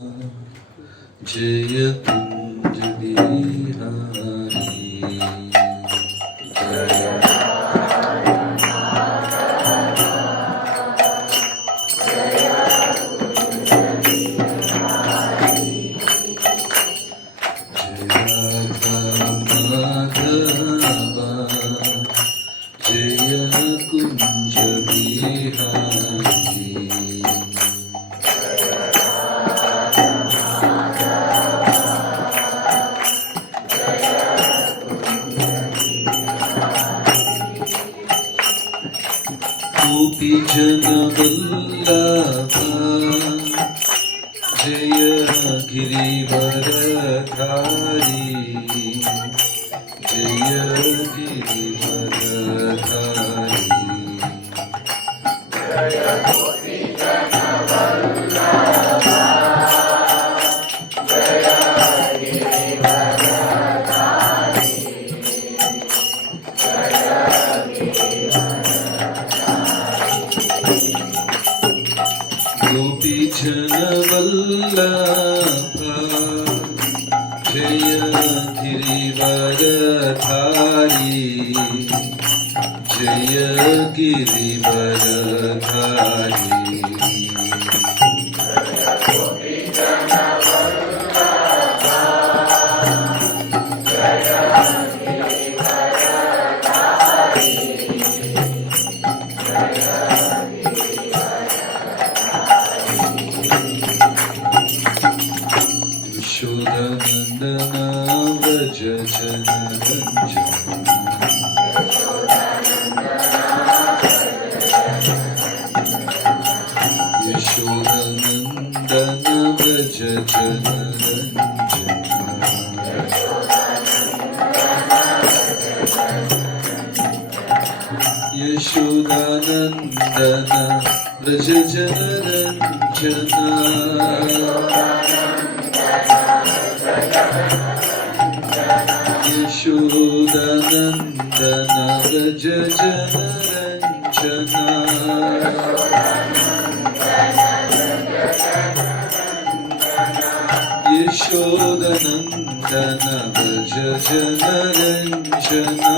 जय कुंज बिहारी जनवल्लभा जय गिरिवरधारी जय गिरिवरधारी जय गोपी जनवल्लभा जय गिरिवरधारी जय गोपी जनवल्लभा जय गिरिवरधारी जय गिरिवरधारी गोपी जनवल्लभा जय गिरिवरधारी यशोदानंदना व्रज जनरंजन यशोदानंदना व्रज जनरंजन यशोदानंदना व्रज जनरंजन यशोदानंदना व्रज जनरंजना यशोदानंदना व्रज जनरंजना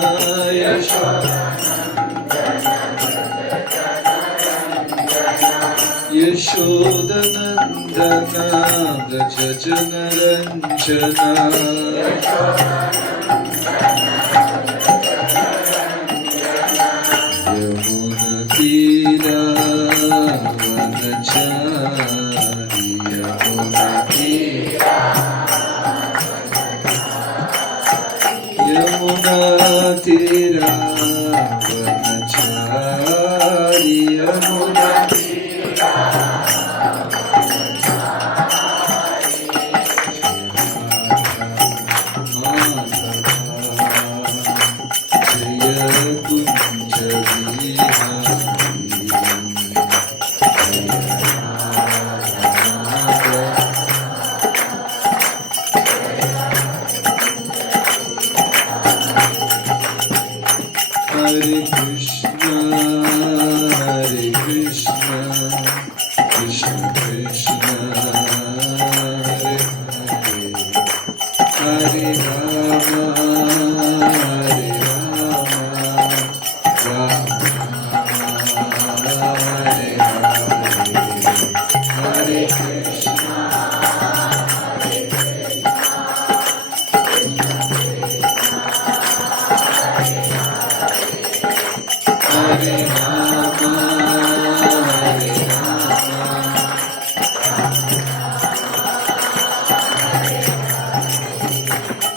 यशोदानंदना व्रज जनरंजना यमुना तीरा वनचारी यमुना तीरा यमुना तीरा वनचारी यमुना तीरा Hare Krishna, Krishna Krishna, Hare Hare, Hare Rama, Rama Hare Hare, Hare Krishna. Hare Rama, Hare Rama,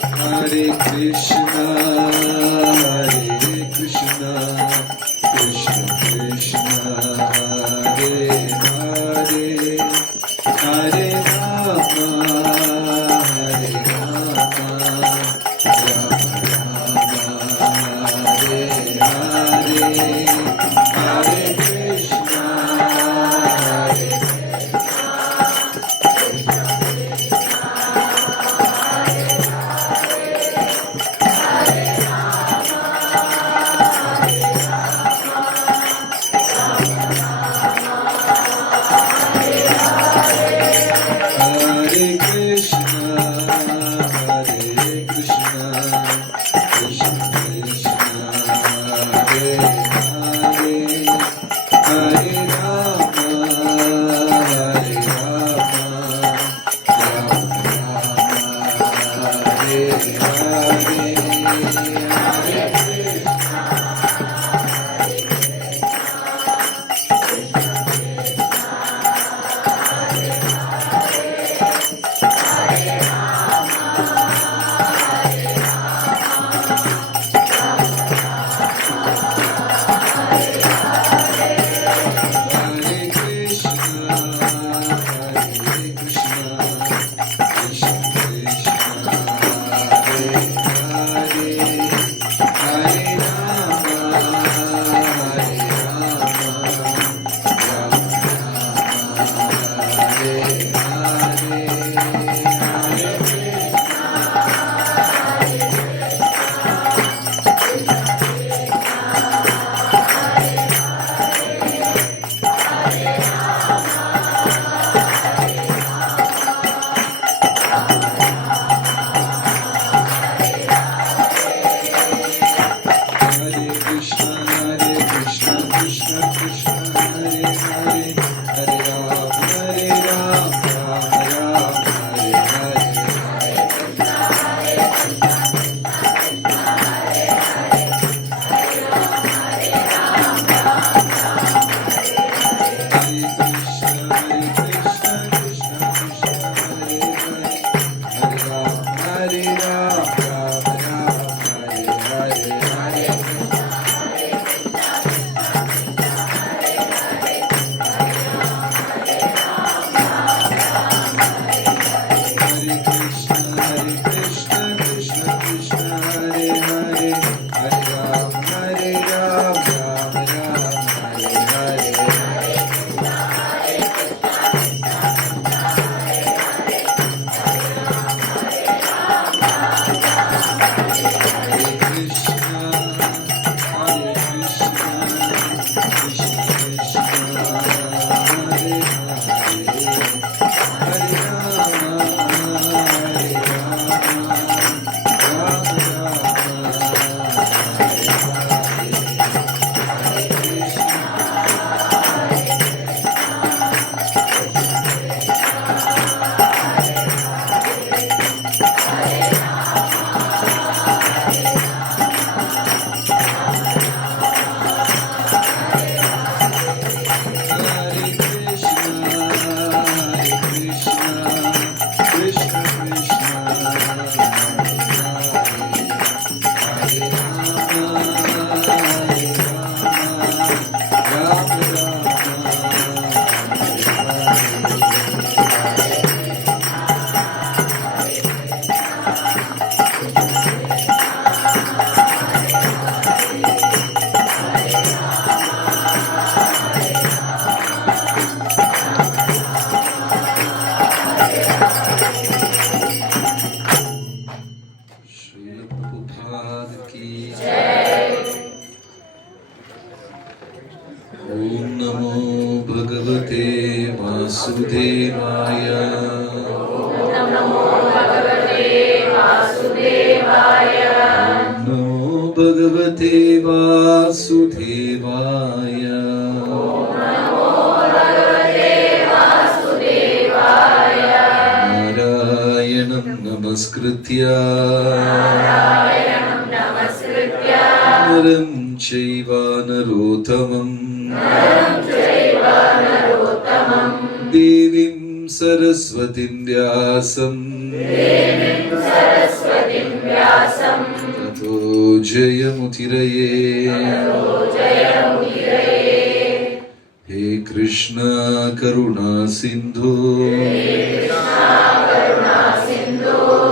Hare Krishna, Krishna Krishna, Hare Hare, Hare Rama, Hare Rama, Hare Hare, Hare Krishna, Hare Hare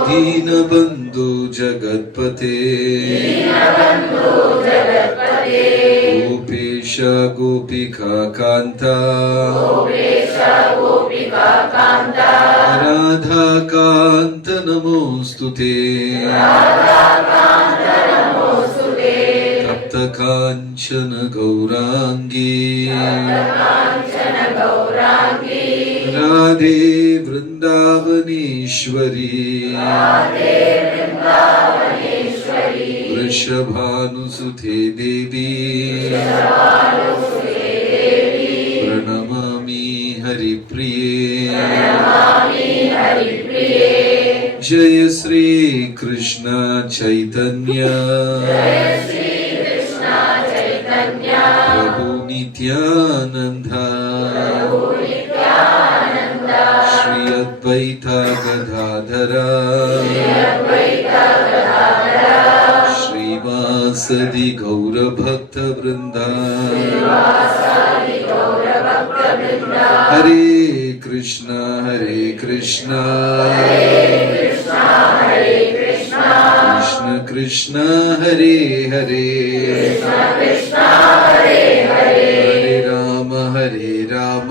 Deenbandhu जगत्पते गोपेश गोपिका कांता राधा कांत नमोस्तुते तप्त कांचन गौरांगी राधे वृंदावनी वृषभानुसुते देवी प्रणमामि हरिप्रिये जय श्री कृष्ण चैतन्य प्रभु नित्यानंद श्री अद्वैत गदाधर श्रीवासदि गौर भक्त वृंदा हरे Krishna Krishna Krishna Hare Hare Hare Ram Ram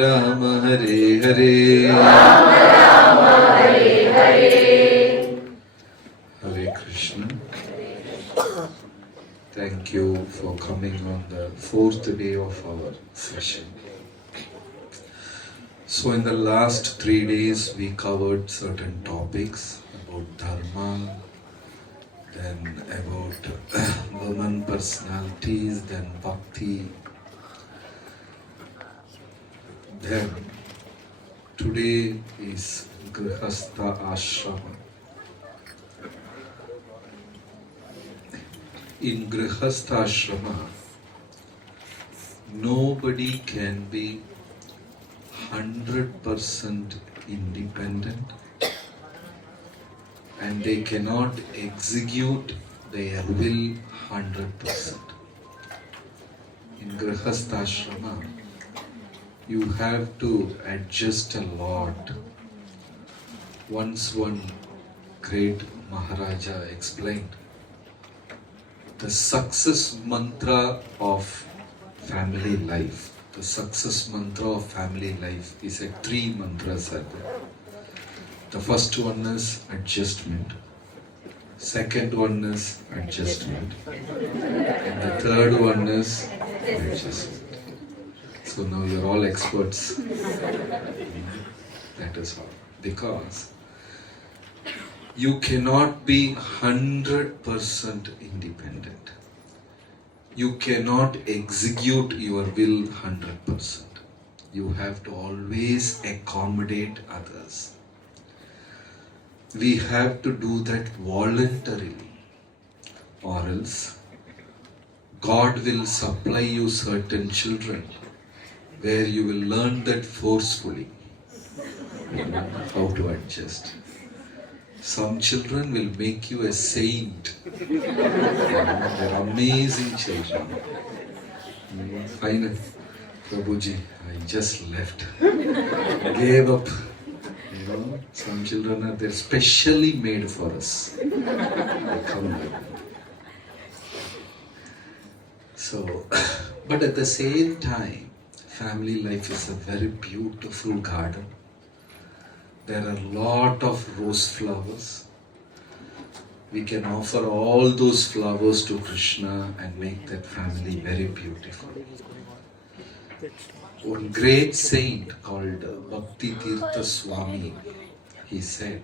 Ram Hare Hare Hare Krishna. Thank you for coming on the fourth day of our session. So in the last 3 days we covered certain topics about dharma, then about women personalities, then bhakti. Then today is Grhasta Ashrama. In Grhasta Ashrama, nobody can be 100% independent and they cannot execute their will 100%. In Grhasta Ashrama, you have to adjust a lot. Once one great Maharaja explained, the success mantra of family life. The success mantra of family life is a 3 mantras are there. The first one is adjustment. Second one is adjustment. And the third one is adjustment. So now you're all experts. That is all. Because you cannot be 100% independent. You cannot execute your will 100%. You have to always accommodate others. We have to do that voluntarily, or else God will supply you certain children where you will learn that forcefully, how to adjust. Some children will make you a saint. They're amazing children. Fine, Prabhuji, I just left. Gave up. Some children are there specially made for us. They come here. So, but at the same time, family life is a very beautiful garden. There are a lot of rose flowers. We can offer all those flowers to Krishna and make that family very beautiful. One great saint called Bhakti Tirtha Swami, he said,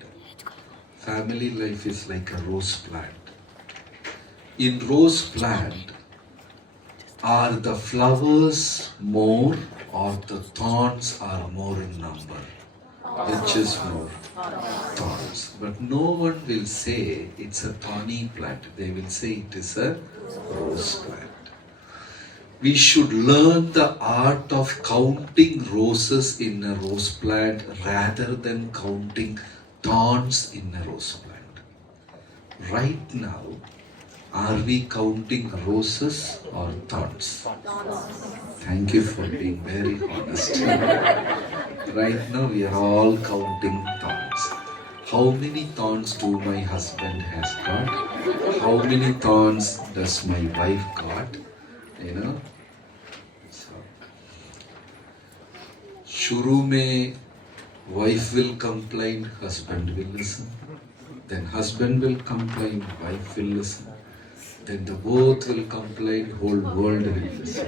family life is like a rose plant. In rose plant, are the flowers more or the thorns are more in number? Which is more? Thorns. But no one will say it's a thorny plant. They will say it is a rose plant. We should learn the art of counting roses in a rose plant rather than counting thorns in a rose plant. Right now, are we counting roses or thorns? Thank you for being very honest. Right now we are all counting thorns. How many thorns do my husband has got? How many thorns does my wife got? So, shuru mein wife will complain, husband will listen. Then husband will complain, wife will listen. Then the both will complain, whole world will listen.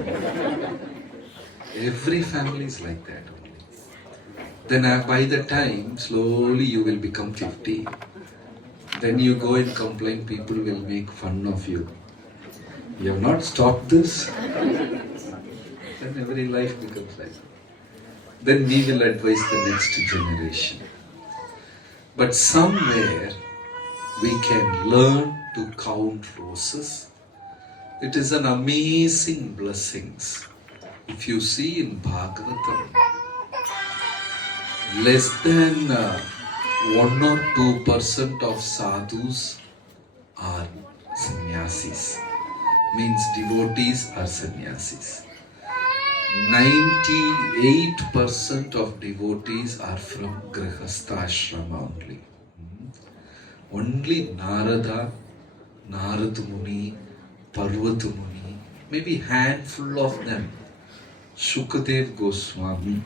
Every family is like that only. Then by the time, slowly you will become 50. Then you go and complain, people will make fun of you. You have not stopped this. Then every life becomes like that. Then we will advise the next generation. But somewhere we can learn to count roses. It is an amazing blessings. If you see in Bhagavatam, less than 1 or 2% of sadhus are sannyasis. Means devotees are sannyasis. 98% of devotees are from Grhasta ashrama only. Only Narada, Narad Muni, Parvat Muni, maybe handful of them. Shukadev Goswami.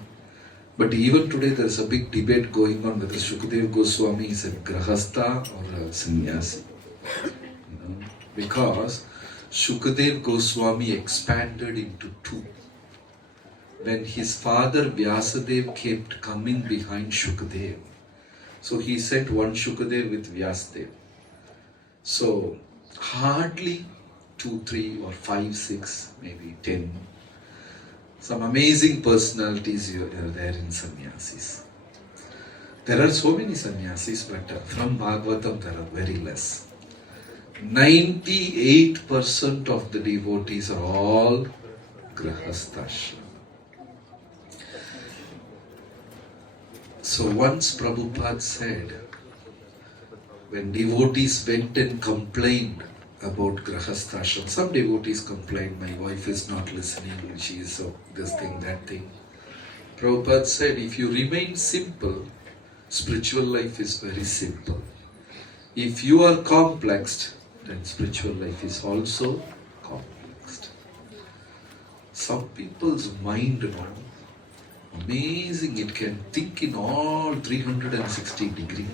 But even today there is a big debate going on whether Shukadev Goswami is a Grhasta or a sannyasi. Because Shukadev Goswami expanded into two. When his father Vyasadev kept coming behind Shukadev, so he sent one Shukadev with Vyasadev. So hardly 2, 3 or 5, 6, maybe 10. Some amazing personalities are there in sannyasis. There are so many sannyasis, but from Bhagavatam there are very less. 98% of the devotees are all Grahasthashram. So once Prabhupada said, when devotees went and complained about Grahasthashram, some devotees complained, my wife is not listening, she is so this thing, that thing. Prabhupada said, if you remain simple, spiritual life is very simple. If you are complexed, then spiritual life is also complexed. Some people's mind, amazing, it can think in all 360 degrees.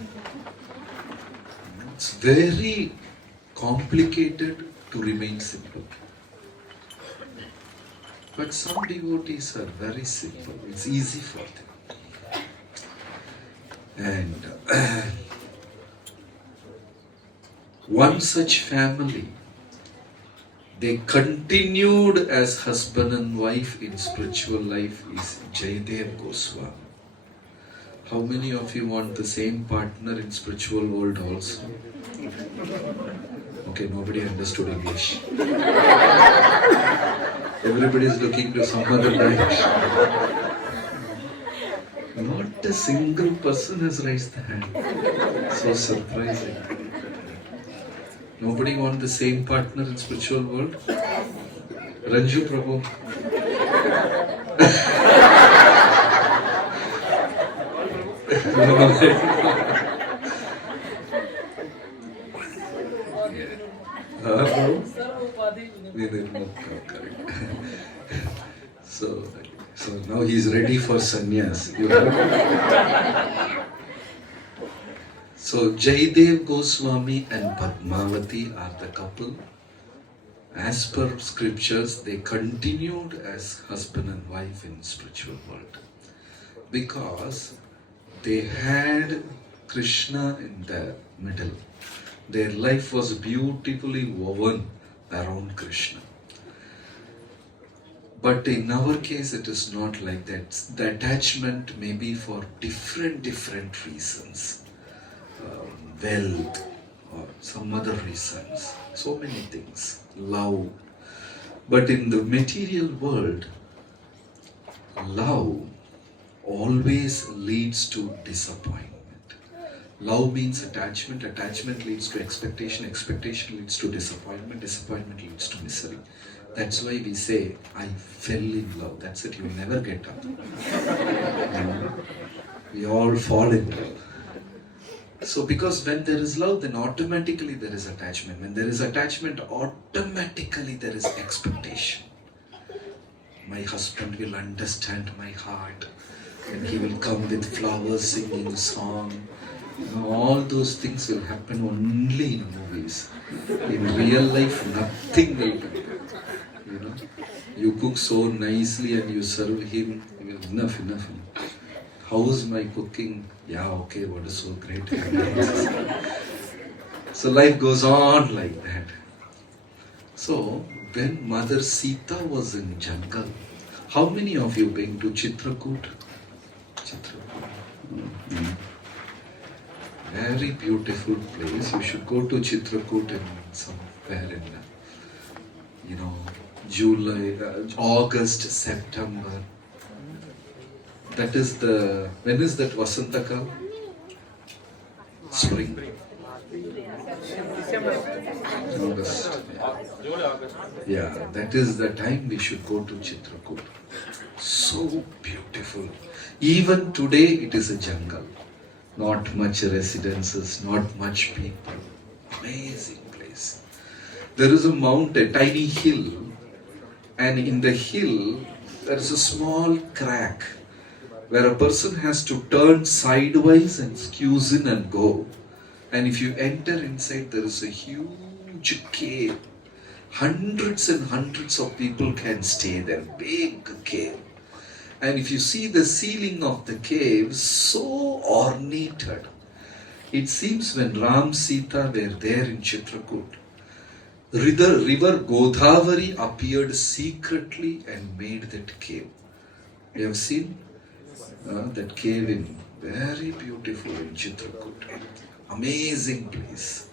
It's very complicated to remain simple. But some devotees are very simple. It's easy for them. And one such family, they continued as husband and wife in spiritual life is Jayadev Goswami. How many of you want the same partner in spiritual world also? Okay, nobody understood English. Everybody is looking to some other direction. Not a single person has raised the hand. So surprising. Nobody wants the same partner in spiritual world? Ranju Prabhu. So now he is ready for sannyas. So Jayadev Goswami and Padmavati are the couple. As per scriptures, they continued as husband and wife in spiritual world because they had Krishna in the middle. Their life was beautifully woven around Krishna. But in our case, it is not like that. The attachment may be for different reasons. Wealth or some other reasons. So many things. Love. But in the material world, love always leads to disappointment. Love means attachment. Attachment leads to expectation. Expectation leads to disappointment. Disappointment leads to misery. That's why we say, I fell in love. That's it. You'll never get up. We all fall in love. So because when there is love, then automatically there is attachment. When there is attachment, automatically there is expectation. My husband will understand my heart. And he will come with flowers, singing song. All those things will happen only in movies. In real life, nothing will happen. You cook so nicely and you serve him. Enough. How's my cooking? Yeah, okay, what is so great? So life goes on like that. So when Mother Sita was in jungle, how many of you been to Chitrakoot? Very beautiful place. You should go to Chitrakoot and somewhere in, July, August, September. That is when is that Vasantakal? Spring. August. Yeah, that is the time we should go to Chitrakoot. So beautiful. Even today it is a jungle. Not much residences, not much people. Amazing place. There is a mountain, tiny hill, and in the hill there is a small crack where a person has to turn sideways and squeeze in and go. And if you enter inside, there is a huge cave. Hundreds and hundreds of people can stay there. Big cave. And if you see the ceiling of the cave, so ornated. It seems when Ram Sita were there in Chitrakoot, river Godavari appeared secretly and made that cave. You have seen that cave in very beautiful in Chitrakoot. Amazing place.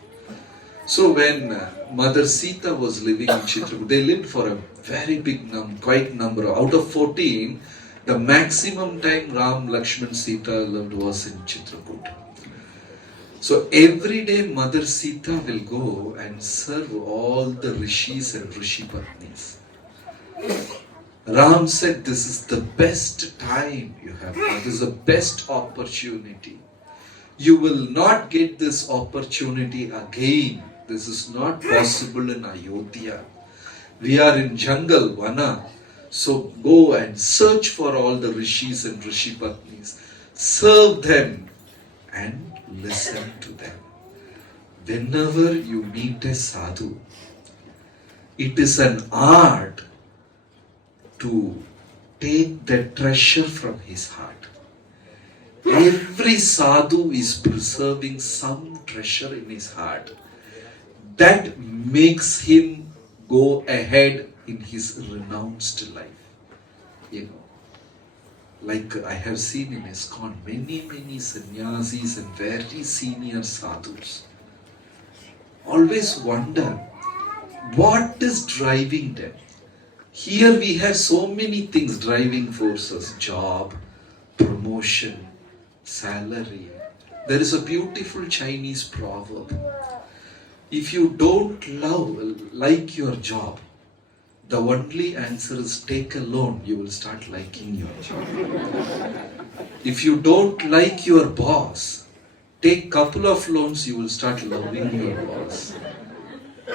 So when Mother Sita was living in Chitrakoot, they lived for a very big number. Out of 14, the maximum time Ram, Lakshman, Sita lived was in Chitrakoot. So every day Mother Sita will go and serve all the rishis and rishi patnis. Ram said, this is the best time you have. This is the best opportunity. You will not get this opportunity again. This is not possible in Ayodhya. We are in jungle, Vana. So go and search for all the rishis and rishi patnis. Serve them and listen to them. Whenever you meet a sadhu, it is an art to take the treasure from his heart. Every sadhu is preserving some treasure in his heart. That makes him go ahead in his renounced life. Like I have seen in ISKCON, many sannyasis and very senior sadhus. Always wonder, what is driving them? Here we have so many things, driving forces, job, promotion, salary. There is a beautiful Chinese proverb. If you don't like your job, the only answer is take a loan, you will start liking your job. If you don't like your boss, take couple of loans, you will start loving your boss.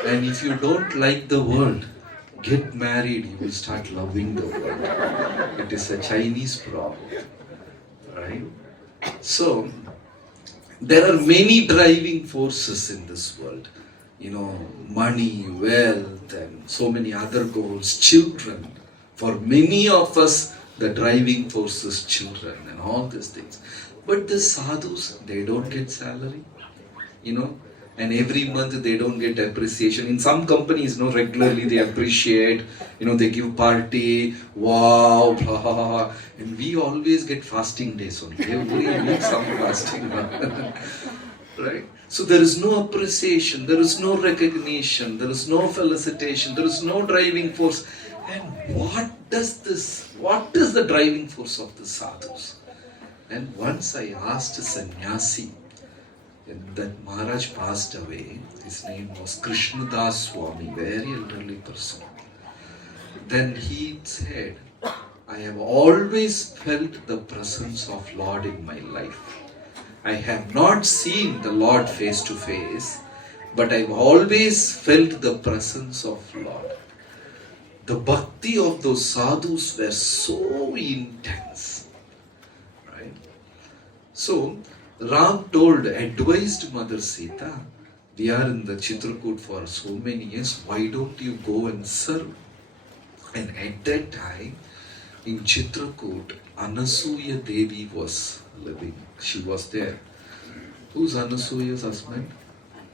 And if you don't like the world, get married, you will start loving the world. It is a Chinese proverb, right? So, there are many driving forces in this world. Money, wealth, and so many other goals, children. For many of us, the driving force is children and all these things. But the sadhus, they don't get salary, and every month they don't get appreciation. In some companies, regularly they appreciate, they give party, wow, blah, blah, blah. And we always get fasting days only. Every week some fasting. Right? So there is no appreciation, there is no recognition, there is no felicitation, there is no driving force. And what is the driving force of the sadhus? And once I asked a sannyasi, that Maharaj passed away, his name was Krishna Swami, very elderly person. Then he said, I have always felt the presence of Lord in my life. I have not seen the Lord face to face, but I've always felt the presence of Lord. The bhakti of those sadhus were so intense. Right? So, Ram advised Mother Sita, we are in the Chitrakoot for so many years, why don't you go and serve? And at that time, in Chitrakoot, Anasuya Devi was living. She was there. Who's Anasuya's husband?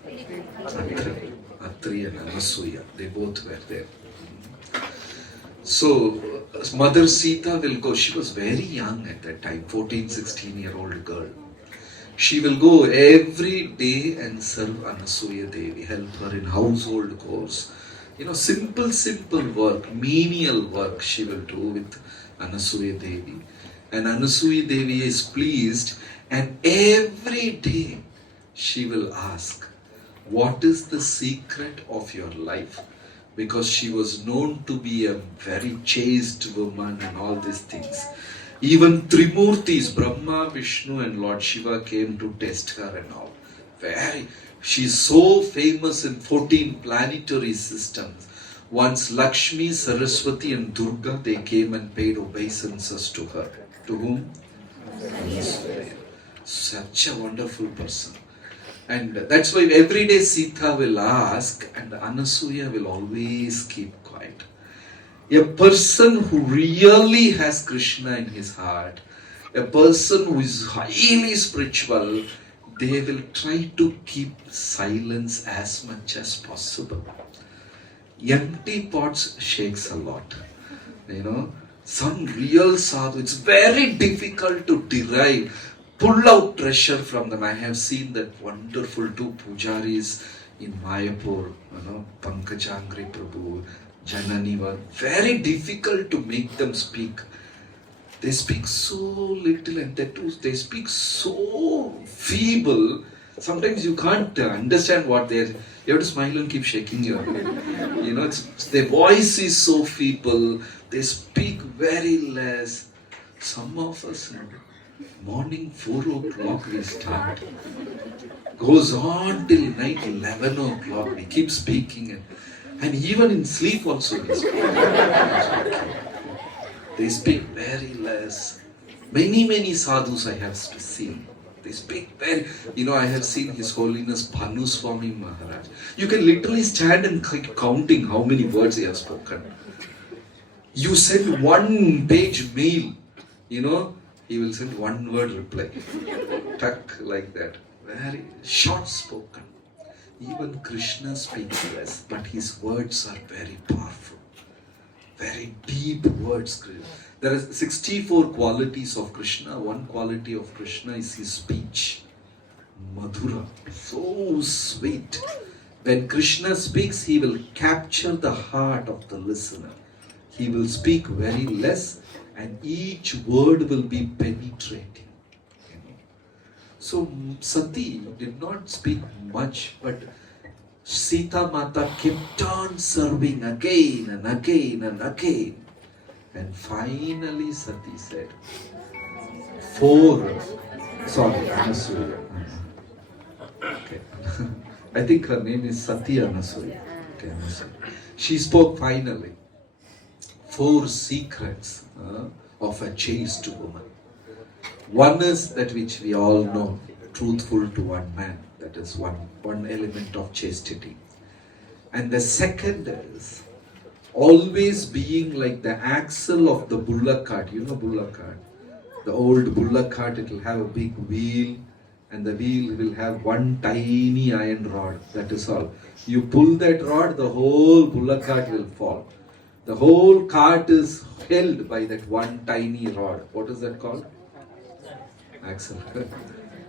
Atri and Anasuya. They both were there. So, Mother Sita will go. She was very young at that time, 14, 16-year-old girl. She will go every day and serve Anasuya Devi, help her in household chores. Simple work, menial work she will do with Anasuya Devi. And Anasuya Devi is pleased, and every day she will ask, what is the secret of your life? Because she was known to be a very chaste woman and all these things. Even Trimurtis, Brahma, Vishnu and Lord Shiva came to test her and all. She's so famous in 14 planetary systems. Once Lakshmi, Saraswati and Durga, they came and paid obeisances to her. To whom? Such a wonderful person. And that's why every day Sita will ask and Anasuya will always keep quiet. A person who really has Krishna in his heart, a person who is highly spiritual, they will try to keep silence as much as possible. Empty pots shakes a lot. Some real sadhu, it's very difficult to pull out treasure from them. I have seen that wonderful two pujaris in Mayapur, Pankajangri Prabhu, Jananiva. Very difficult to make them speak. They speak so little and they speak so feeble. Sometimes you can't understand what they're. You have to smile and keep shaking your head. Their voice is so feeble. They speak very less. Some of us, morning 4 o'clock we start. Goes on till night 11 o'clock. We keep speaking and even in sleep also we speak. They speak very less. Many sadhus I have seen. They speak very, I have seen His Holiness Bhanu Swami Maharaj. You can literally stand and keep counting how many words he has spoken. You send 1 page mail, he will send 1 word reply. Tuck like that. Very short spoken. Even Krishna speaks less, but his words are very powerful. Very deep words. There are 64 qualities of Krishna. One quality of Krishna is his speech. Madhura. So sweet. When Krishna speaks, he will capture the heart of the listener. He will speak very less and each word will be penetrating. So Sati did not speak much, but Sita Mata kept on serving again and again and again. And finally Sati said, Anasuya. Okay. I think her name is Sati Anasuya. Okay, Anasuya. She spoke finally 4 secrets of a chaste woman. One is that which we all know, truthful to one man. That is one element of chastity. And the second is always being like the axle of the bullock cart. You know bullock cart? The old bullock cart, it will have a big wheel and the wheel will have one tiny iron rod. That is all. You pull that rod, the whole bullock cart will fall. The whole cart is held by that one tiny rod. What is that called? Axle.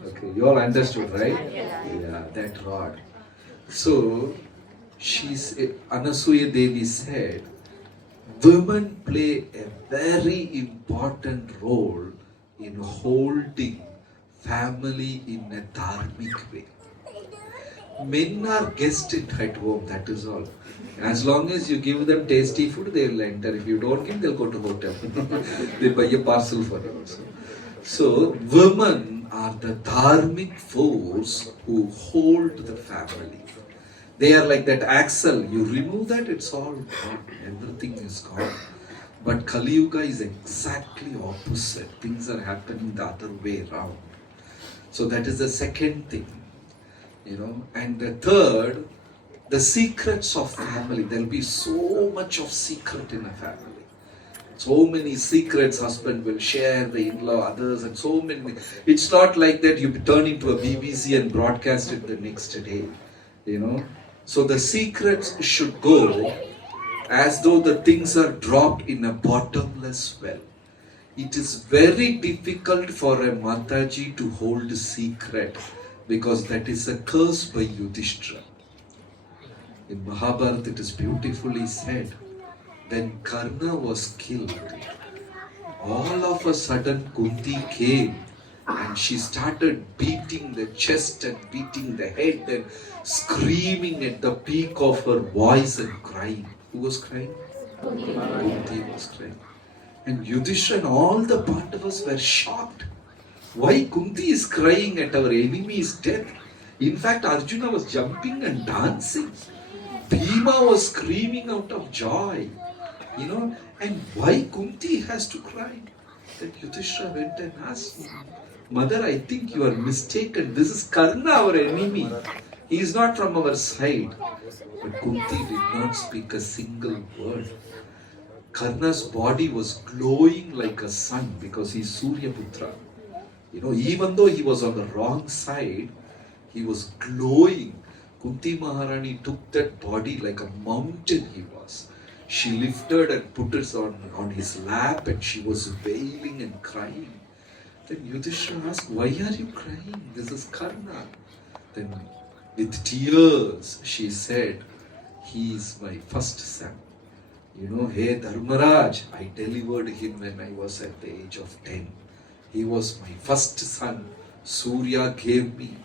Okay, you all understood, right? Yeah, that rod. So, Anasuya Devi said, women play a very important role in holding family in a dharmic way. Men are guests at home, that is all. As long as you give them tasty food, they will enter. If you don't give, they'll go to hotel. They buy a parcel for you also. So, women are the dharmic force who hold the family. They are like that axle. You remove that, it's all gone. Everything is gone. But Kali Yuga is exactly opposite. Things are happening the other way around. So that is the second thing. And the third, The secrets of family. There will be so much of secret in a family. So many secrets husband will share, the in-law, others, and so many. It's not like that you turn into a BBC and broadcast it the next day. So the secrets should go as though the things are dropped in a bottomless well. It is very difficult for a Mataji to hold a secret because that is a curse by Yudhishthira. In Mahabharata it is beautifully said, when Karna was killed, all of a sudden Kunti came and she started beating the chest and beating the head and screaming at the peak of her voice and crying. Who was crying? Kunti was crying. And Yudhishthira and all the Pandavas were shocked. Why Kunti is crying at our enemy's death? In fact, Arjuna was jumping and dancing. Bhima was screaming out of joy. And why Kunti has to cry? Then Yudhishthira went and asked, Mother, I think you are mistaken. This is Karna, our enemy. He is not from our side. But Kunti did not speak a single word. Karna's body was glowing like a sun because he is Surya Putra. Even though he was on the wrong side, he was glowing. Kunti Maharani took that body like a mountain he was. She lifted and put it on his lap and she was wailing and crying. Then Yudhishthira asked, why are you crying? This is Karna. Then with tears she said, he is my first son. Hey Dharmaraj, I delivered him when I was at the age of 10. He was my first son. Surya gave me.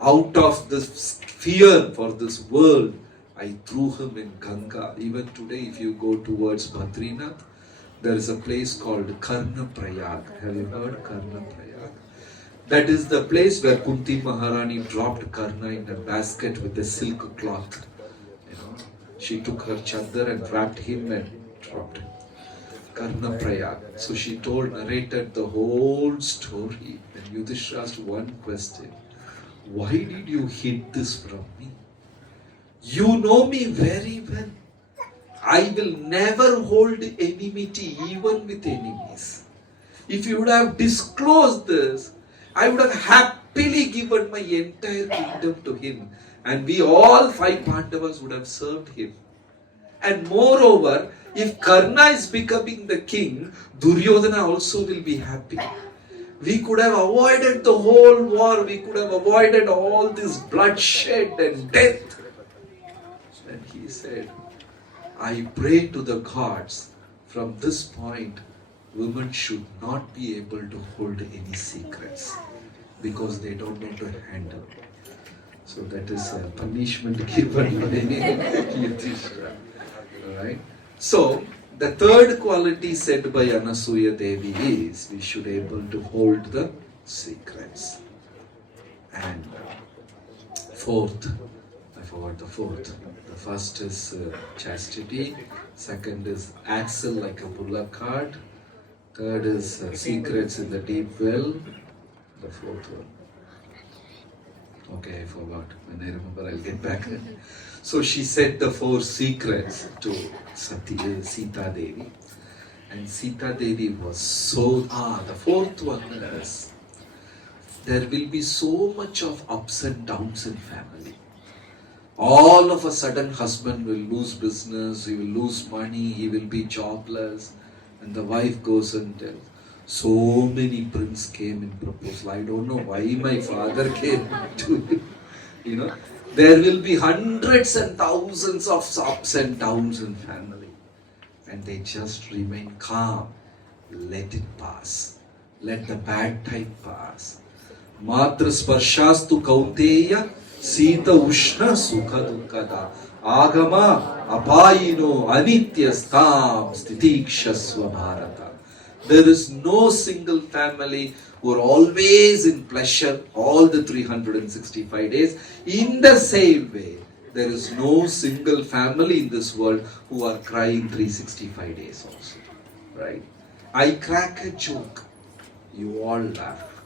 Out of this fear for this world, I threw him in Ganga. Even today, if you go towards Badrinath, there is a place called Karna Prayag. Have you heard Karna Prayag? That is the place where Kunti Maharani dropped Karna in a basket with a silk cloth. She took her chadar and wrapped him and dropped him. Karna Prayag. So she narrated the whole story. And Yudhishthira asked one question. Why did you hid this from me? You know me very well. I will never hold enmity even with enemies. If you would have disclosed this, I would have happily given my entire kingdom to him. And we all 5 Pandavas would have served him. And moreover, if Karna is becoming the king, Duryodhana also will be happy. We could have avoided the whole war. We could have avoided all this bloodshed and death. And he said, I pray to the gods, from this point, women should not be able to hold any secrets because they don't know to handle. So that is a punishment given by Yudhishthira. Alright? So, the third quality said by Anasuya Devi is we should be able to hold the secrets. And fourth, I forgot the fourth. The first is chastity. Second is axle like a bullock cart. Third is secrets in the deep well. The fourth one. Okay, I forgot. When I remember, I'll get back. So she said the 4 secrets to Sita Devi. And Sita Devi was so... the fourth one is, there will be so much of ups and downs in family. All of a sudden, husband will lose business, he will lose money, he will be jobless. And the wife goes and tells, so many princes came in proposal. I don't know why my father came to there will be hundreds and thousands of ups and downs in family. And they just remain calm. Let it pass. Let the bad time pass. Matra sparshastu kauteya sita ushna sukha dukkada agama apayino anityastam stitikshasva bharata. There is no single family who are always in pleasure all the 365 days. In the same way, there is no single family in this world who are crying 365 days also. Right? I crack a joke. You all laugh.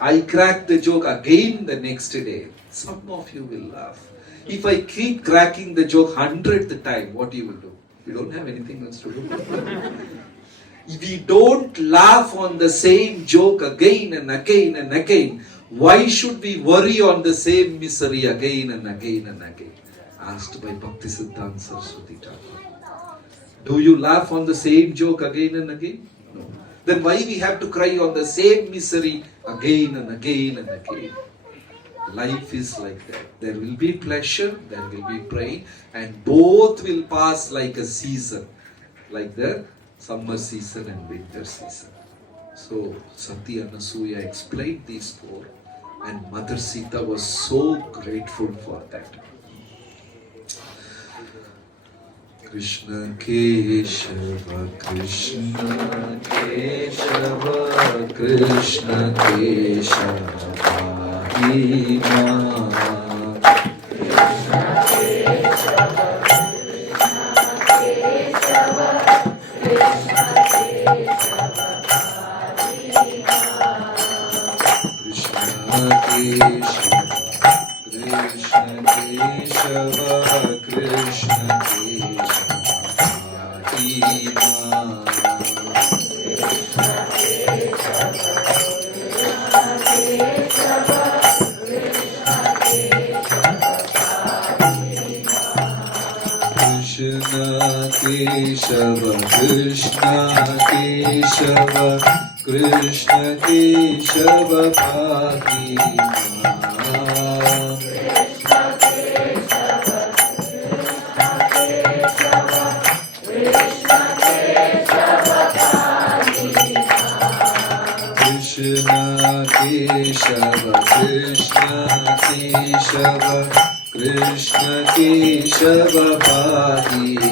I crack the joke again the next day. Some of you will laugh. If I keep cracking the joke 100th time, what you will do? You don't have anything else to do. If we don't laugh on the same joke again and again and again, why should we worry on the same misery again and again and again? Asked by Bhaktisiddhanta Saraswati Thakur. Do you laugh on the same joke again and again? No. Then why we have to cry on the same misery again and again and again? Life is like that. There will be pleasure, there will be pain, and both will pass like a season, like the summer season and winter season. So Sati and Anasuya explained these four, and Mother Sita was so grateful for that. Krishna Keshava, Krishna Keshava, Krishna Keshava, Hima. Krishna Keshava, Krishna Keshava, Bhagima. Krishna Keshava, Krishna Keshava, Krishna Keshava, Bhagima.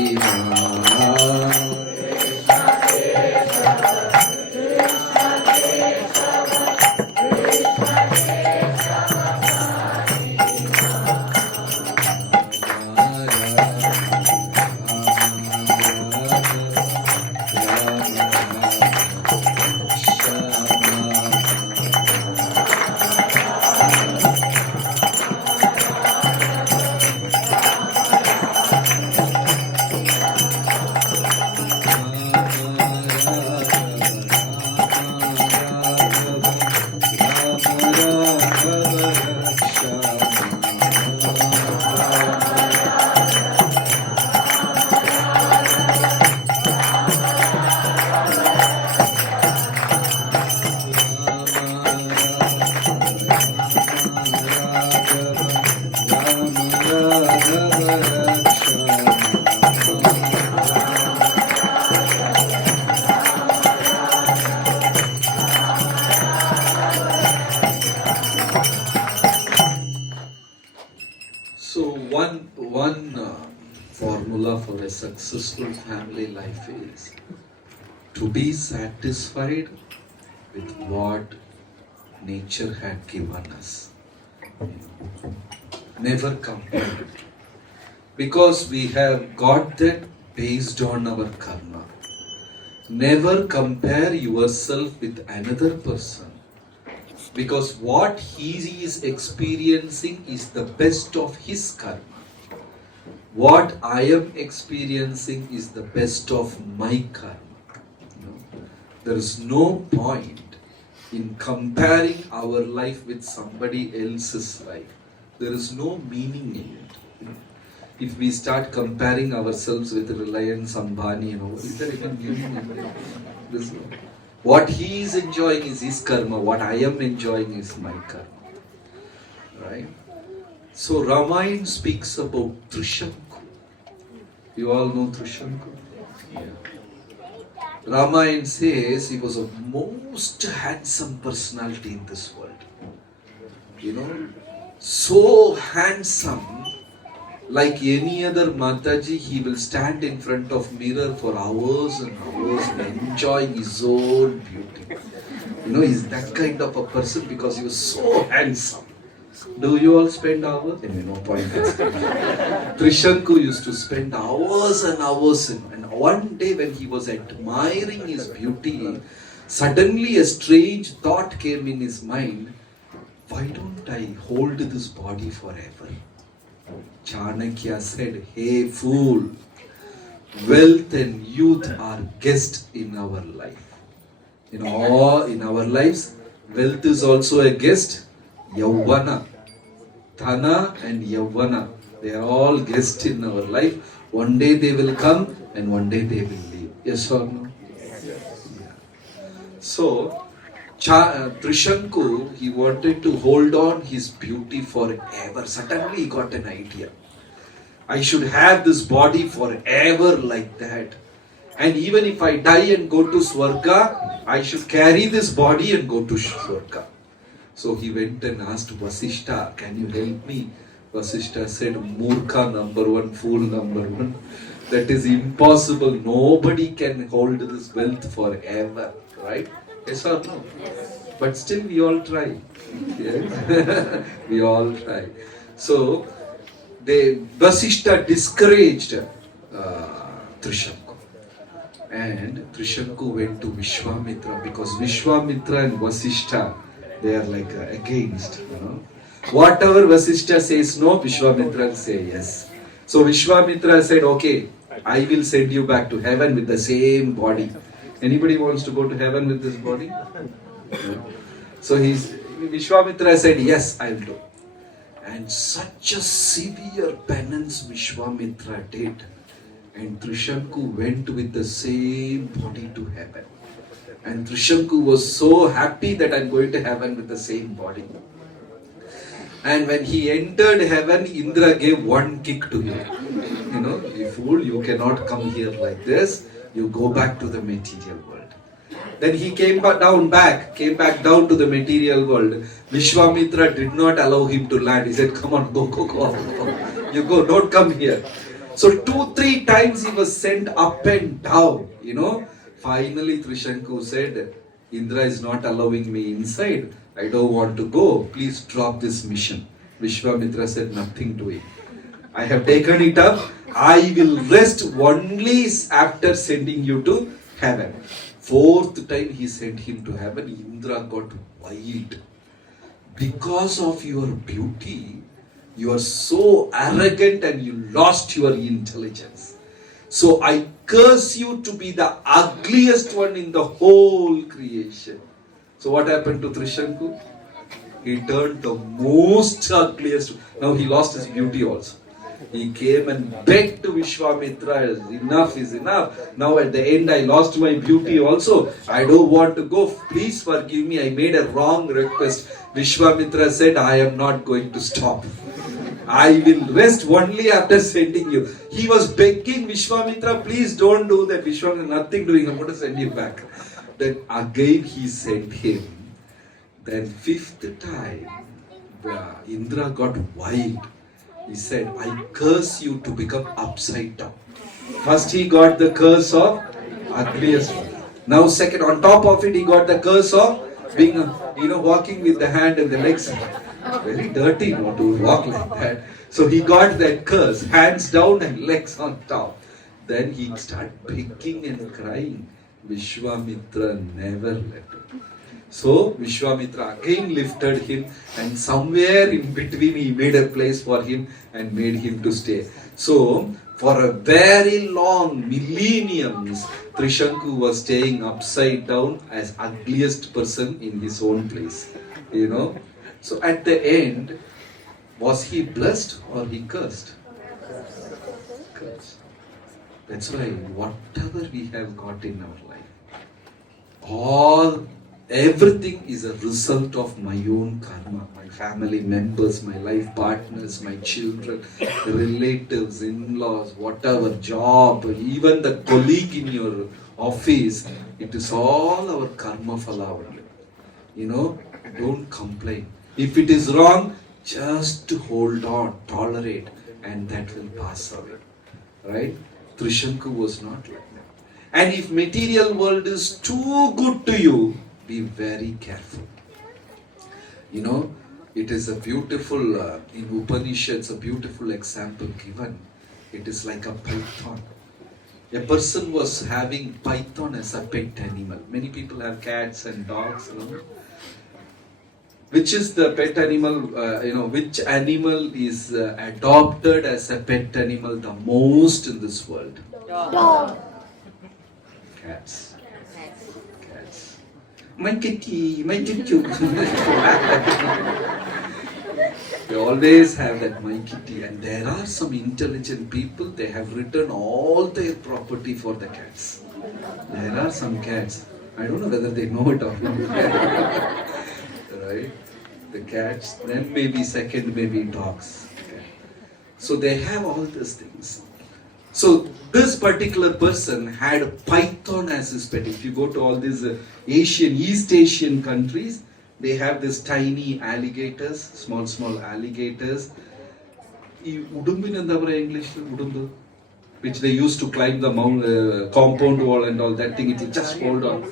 Formula for a successful family life is to be satisfied with what nature had given us. Never complain, because we have got that based on our karma. Never compare yourself with another person, because what he is experiencing is the best of his karma. What I am experiencing is the best of my karma. There is no point in comparing our life with somebody else's life. There is no meaning in it. If we start comparing ourselves with Reliance, Ambani, is there any meaning in it? What he is enjoying is his karma. What I am enjoying is my karma. Right? So Ramayana speaks about Trishanku. You all know Trishanku? Yeah. Ramayana says he was a most handsome personality in this world. So handsome, like any other Mataji, he will stand in front of mirror for hours and hours enjoying his own beauty. He's that kind of a person because he was so handsome. Do you all spend hours? No point. Trishanku used to spend hours and hours and one day when he was admiring his beauty, Suddenly a strange thought came in his mind. Why don't I hold this body forever? Chanakya said, hey fool, wealth and youth are guests in our life. In our lives, wealth is also a guest. Yavana, Thana and Yavana, they are all guests in our life. One day they will come and one day they will leave. Yes or no? Yeah. So, Trishanku, he wanted to hold on his beauty forever. Suddenly he got an idea. I should have this body forever like that. And even if I die and go to Swarga, I should carry this body and go to Swarga. So he went and asked Vasishta, can you help me? Vasishta said, Murkha number one, fool number one. That is impossible. Nobody can hold this wealth forever. Right? Yes or no? Yes. But still we all try. Yes? We all try. So, Vasishta discouraged Trishanku. And Trishanku went to Vishwamitra because Vishwamitra and Vasishta, they are like against, Whatever Vasishta says no, Vishwamitra will say yes. So Vishwamitra said, okay, I will send you back to heaven with the same body. Anybody wants to go to heaven with this body? Yeah. So Vishwamitra said, yes, I will do. And such a severe penance Vishwamitra did. And Trishanku went with the same body to heaven. And Trishanku was so happy that I'm going to heaven with the same body. And when he entered heaven, Indra gave one kick to him. You fool, you cannot come here like this. You go back to the material world. Then he came back down to the material world. Vishwamitra did not allow him to land. He said, come on, go. You go, don't come here. So 2-3 times he was sent up and down, Finally Trishanku said, Indra is not allowing me inside. I don't want to go. Please drop this mission. Vishwamitra said, nothing to it. I have taken it up. I will rest only after sending you to heaven. 4th time he sent him to heaven. Indra got wild. Because of your beauty, you are so arrogant and you lost your intelligence. So I curse you to be the ugliest one in the whole creation. So what happened to Trishanku? He turned the most ugliest. Now he lost his beauty also. He came and begged to Vishwamitra, enough is enough. Now at the end I lost my beauty also. I don't want to go. Please forgive me. I made a wrong request. Vishwamitra said, I am not going to stop. I will rest only after sending you. He was begging Vishwamitra, please don't do that. Vishwamitra, nothing doing. I'm going to send you back. Then again he sent him. Then 5th time, Indra got wild. He said, I curse you to become upside down. First he got the curse of ugliest one. Now second, on top of it, he got the curse of being, walking with the hand and the legs. Very dirty not to walk like that. So he got that curse, hands down and legs on top. Then he started begging and crying. Vishwamitra never let him. So Vishwamitra again lifted him, and somewhere in between he made a place for him and made him to stay. So for a very long millenniums, Trishanku was staying upside down as ugliest person in his own place. So at the end, was he blessed or he cursed? Cursed. That's why whatever we have got in our life, everything is a result of my own karma, my family members, my life partners, my children, relatives, in-laws, whatever, job, even the colleague in your office, it is all our karma phala only. Don't complain. If it is wrong, just hold on, tolerate, and that will pass away. Right? Trishanku was not like that. And if material world is too good to you, be very careful. It is a beautiful, in Upanishads, a beautiful example given. It is like a python. A person was having python as a pet animal. Many people have cats and dogs, you know. Which is the pet animal, which animal is adopted as a pet animal the most in this world? Dog. Cats. Cats. My kitty, my kitty. They always have that my kitty. And there are some intelligent people, they have written all their property for the cats. There are some cats. I don't know whether they know it or not. Right? The cats, then maybe second, maybe dogs. Okay. So they have all these things. So this particular person had a python as his pet. If you go to all these East Asian countries, they have these tiny alligators, small alligators. Udumbu English, Udumbu, which they used to climb the compound wall and all that thing. It will just hold on.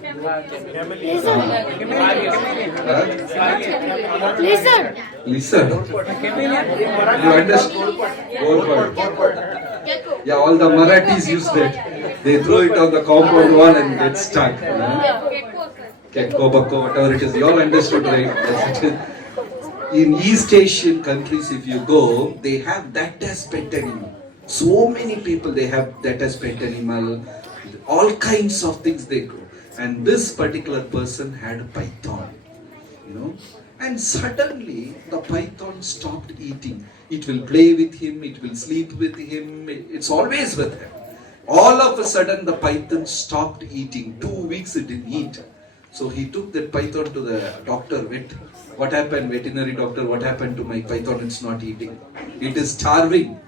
Lizard. You understand? Yeah, all the Marathis use that. They throw it on the compound wall and get stuck. Kekko, bakko, whatever it is. You all understood, right? In East Asian countries, if you go, they have that as pet animal. So many people, they have that as pet animal. All kinds of things they grow. And this particular person had a python, and suddenly the python stopped eating. It will play with him, it will sleep with him, it's always with him. All of a sudden the python stopped eating. 2 weeks it didn't eat. So he took that python to the doctor. What happened, veterinary doctor? What happened to my python? It's not eating. It is starving.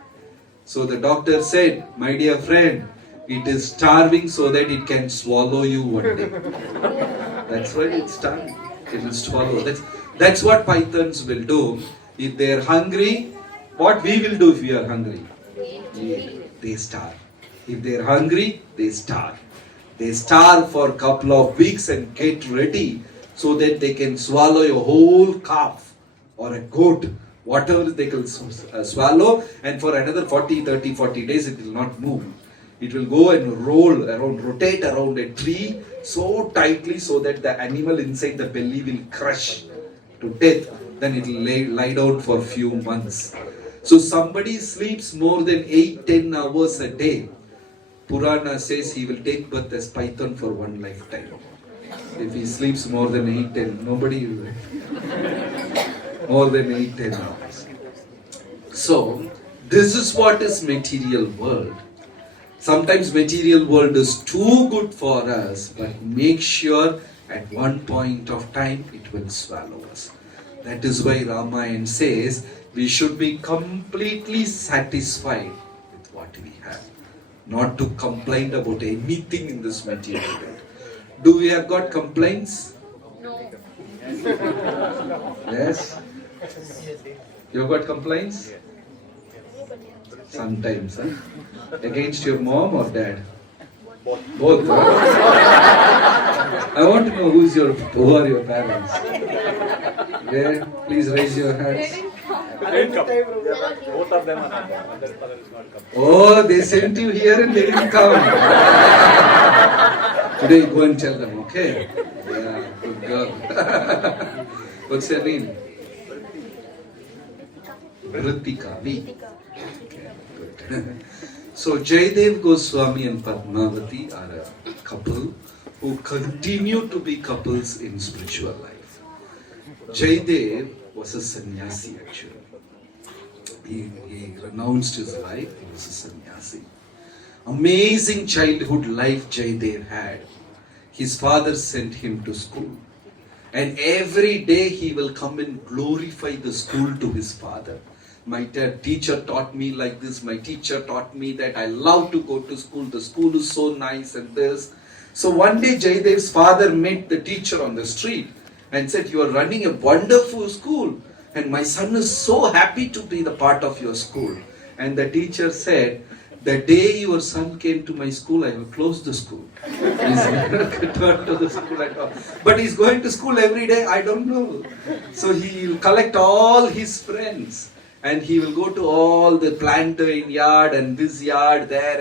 So the doctor said, my dear friend, it is starving so that it can swallow you one day. That's why it's starving. It will swallow. That's what pythons will do. If they are hungry, what we will do if we are hungry? They starve. If they are hungry, they starve. They starve for a couple of weeks and get ready so that they can swallow a whole calf or a goat, whatever they can swallow, and for another 40 days it will not move. It will go and rotate around a tree so tightly so that the animal inside the belly will crush to death. Then it will lie down for a few months. So somebody sleeps more than 8-10 hours a day. Purana says he will take birth as python for one lifetime. If he sleeps more than 8-10, nobody will. More than 8-10 hours. So, this is what is material world. Sometimes material world is too good for us, but make sure at one point of time it will swallow us. That is why Ramayana says we should be completely satisfied with what we have. Not to complain about anything in this material world. Do we have got complaints? No. Yes? You have got complaints? Sometimes, huh? Against your mom or dad? Both. Huh? I want to know who are your parents. There, please raise your hands. Both of them are not there. Their father is not come. Oh, they sent you here and they didn't come. Today go and tell them, okay? Yeah, good girl. What's your name? Vritika. Okay, good. So Jayadev Goswami and Padmavati are a couple who continue to be couples in spiritual life. Jayadev was a sannyasi actually. He renounced his life, he was a sannyasi. Amazing childhood life Jayadev had. His father sent him to school. And every day he will come and glorify the school to his father. My teacher taught me like this, my teacher taught me that, I love to go to school, the school is so nice and this. So one day Jayadev's father met the teacher on the street and said, you are running a wonderful school and my son is so happy to be the part of your school. And the teacher said, the day your son came to my school, I will close the school. He's never returned to the school at all. But he's going to school every day, I don't know. So he will collect all his friends And he will go to all the plantain yard and this yard there,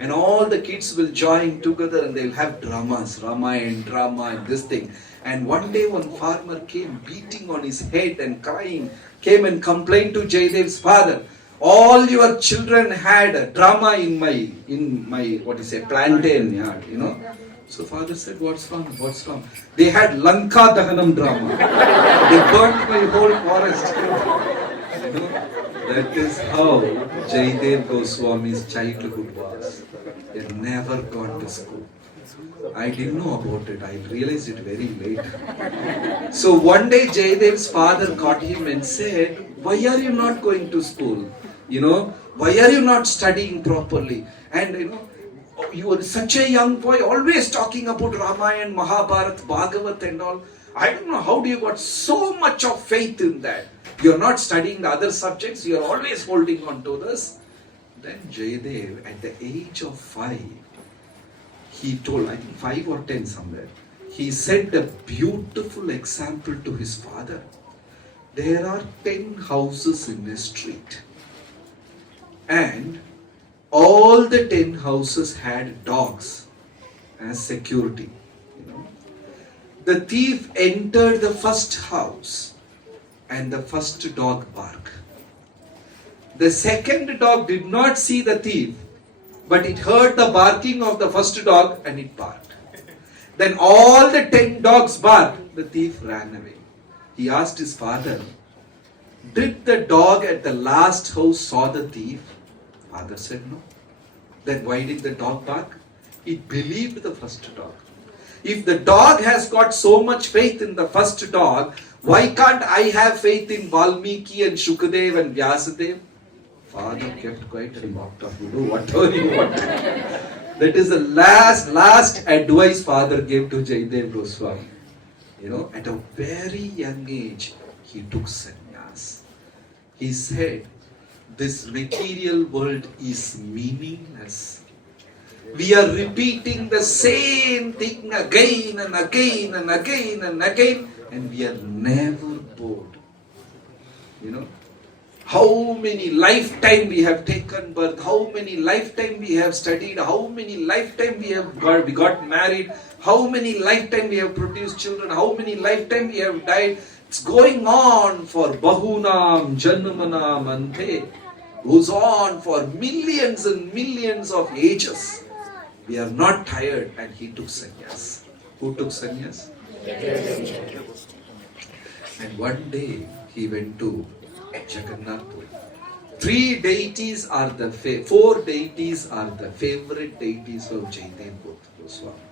and all the kids will join together and they'll have dramas, Ramayana drama and this thing. And one day one farmer came beating on his head and crying, came and complained to Jayadev's father. All your children had a drama in my plantain yard, So father said, what's wrong? They had Lanka Dahanam drama. They burnt my whole forest. That is how Jayadev Goswami's childhood was. He had never gone to school. I didn't know about it. I realized it very late. So one day Jayadev's father caught him and said, why are you not going to school? Why are you not studying properly? And you are such a young boy, always talking about Ramayana, Mahabharata, Bhagavat and all. I don't know, how do you got so much of faith in that? You are not studying the other subjects, you are always holding on to this. Then Jayadev, at the age of 5, he told, I think 5 or 10 somewhere, he set a beautiful example to his father. There are 10 houses in a street. And all the 10 houses had dogs as security. The thief entered the first house and the first dog barked. The second dog did not see the thief, but it heard the barking of the first dog and it barked. Then all the 10 dogs barked, the thief ran away. He asked his father, did the dog at the last house saw the thief? Father said no. Then why did the dog bark? It believed the first dog. If the dog has got so much faith in the first dog, why can't I have faith in Valmiki and Shukadev and Vyasadev? Father kept quiet and walked off. You do whatever you want. That is the last advice father gave to Jayadev Goswami. At a very young age, he took sannyas. He said, this material world is meaningless. We are repeating the same thing again and again and again and again, and we are never bored. How many lifetime we have taken birth, how many lifetime we have studied, how many lifetime we got married, how many lifetime we have produced children, how many lifetime we have died. It's going on for Bahunam Janmanam Ante. Goes on for millions and millions of ages. We are not tired, and he took sannyas. Who took sannyas? And one day he went to Jagannathpuri. 4 deities are the favorite deities of Jayadev Goswami.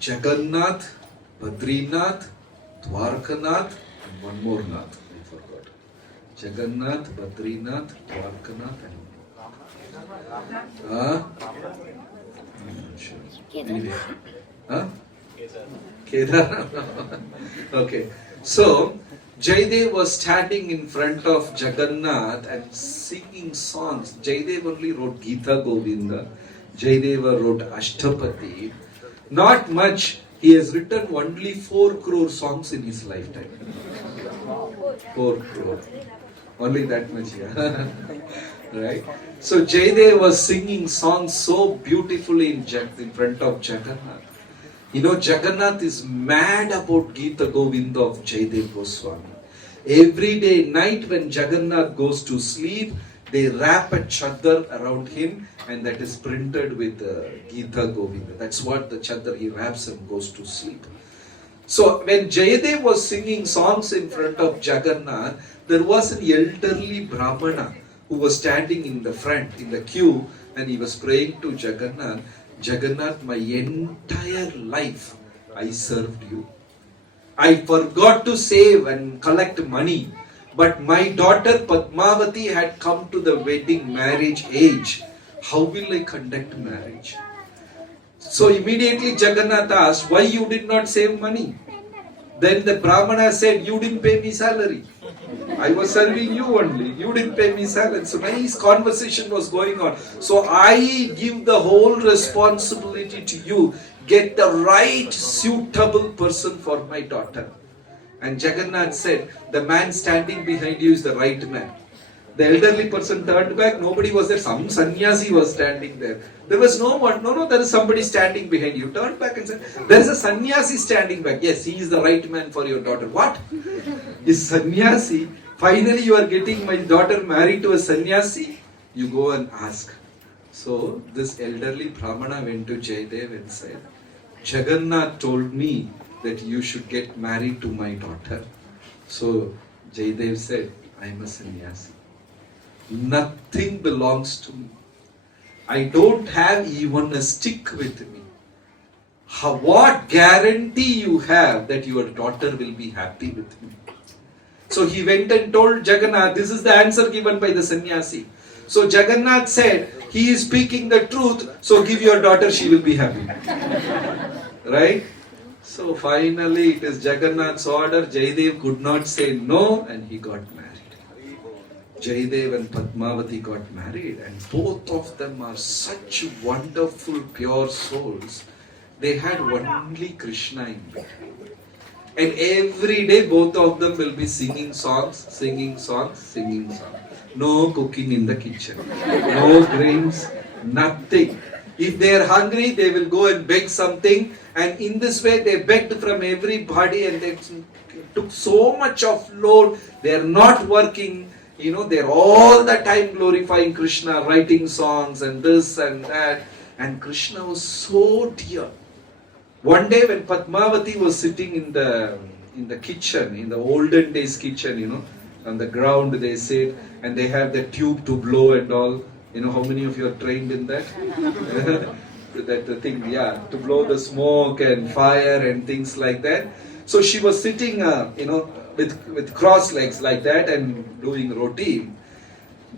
Jagannath, Badrinath, Dwarkanath, and one more Nath, I forgot. Jagannath, Badrinath, Dwarkanath, and anyway. Kedar. Okay. So Jayadev was standing in front of Jagannath and singing songs. Jayadev only wrote Gita Govinda. Jayadeva wrote Ashtapadi. Not much. He has written only 4 crore songs in his lifetime. 4 crore. Only that much, yeah. Right? So Jayadev was singing songs so beautifully in front of Jagannath. Jagannath is mad about Gita Govinda of Jayadev Goswami. Every day, night when Jagannath goes to sleep, they wrap a chadar around him, and that is printed with Gita Govinda. That's what the chadar he wraps and goes to sleep. So when Jayadev was singing songs in front of Jagannath, there was an elderly Brahmana who was standing in the front, in the queue, and he was praying to Jagannath, Jagannath, my entire life I served you. I forgot to save and collect money, but my daughter Padmavati had come to the wedding marriage age. How will I conduct marriage? So immediately Jagannath asked, why you did not save money? Then the Brahmana said, you didn't pay me salary. I was serving you only. You didn't pay me salary. So nice conversation was going on. So I give the whole responsibility to you. Get the right suitable person for my daughter. And Jagannath said, the man standing behind you is the right man. The elderly person turned back, nobody was there, some sannyasi was standing there. There was no one, no, there is somebody standing behind you. Turned back and said, there is a sannyasi standing back. Yes, he is the right man for your daughter. What? Is sannyasi? Finally you are getting my daughter married to a sannyasi? You go and ask. So this elderly Brahmana went to Jayadev and said, Jagannath told me that you should get married to my daughter. So Jayadev said, I am a sannyasi. Nothing belongs to me. I don't have even a stick with me. What guarantee you have that your daughter will be happy with me? So he went and told Jagannath, this is the answer given by the sannyasi. So Jagannath said, he is speaking the truth, so give your daughter, she will be happy. Right? So finally it is Jagannath's order. Jayadev could not say no and he got married. Jayadev and Padmavati got married, and both of them are such wonderful pure souls. They had only Krishna in between. And every day both of them will be singing songs, singing songs, singing songs. No cooking in the kitchen, no grains, nothing. If they are hungry, they will go and beg something, and in this way they begged from everybody and they took so much of load. They are not working. They're all the time glorifying Krishna, writing songs and this and that. And Krishna was so dear. One day when Padmavati was sitting in the kitchen, in the olden days kitchen, on the ground they sit and they have the tube to blow and all. How many of you are trained in that? That thing, to blow the smoke and fire and things like that. So she was sitting, with cross legs like that and doing roti.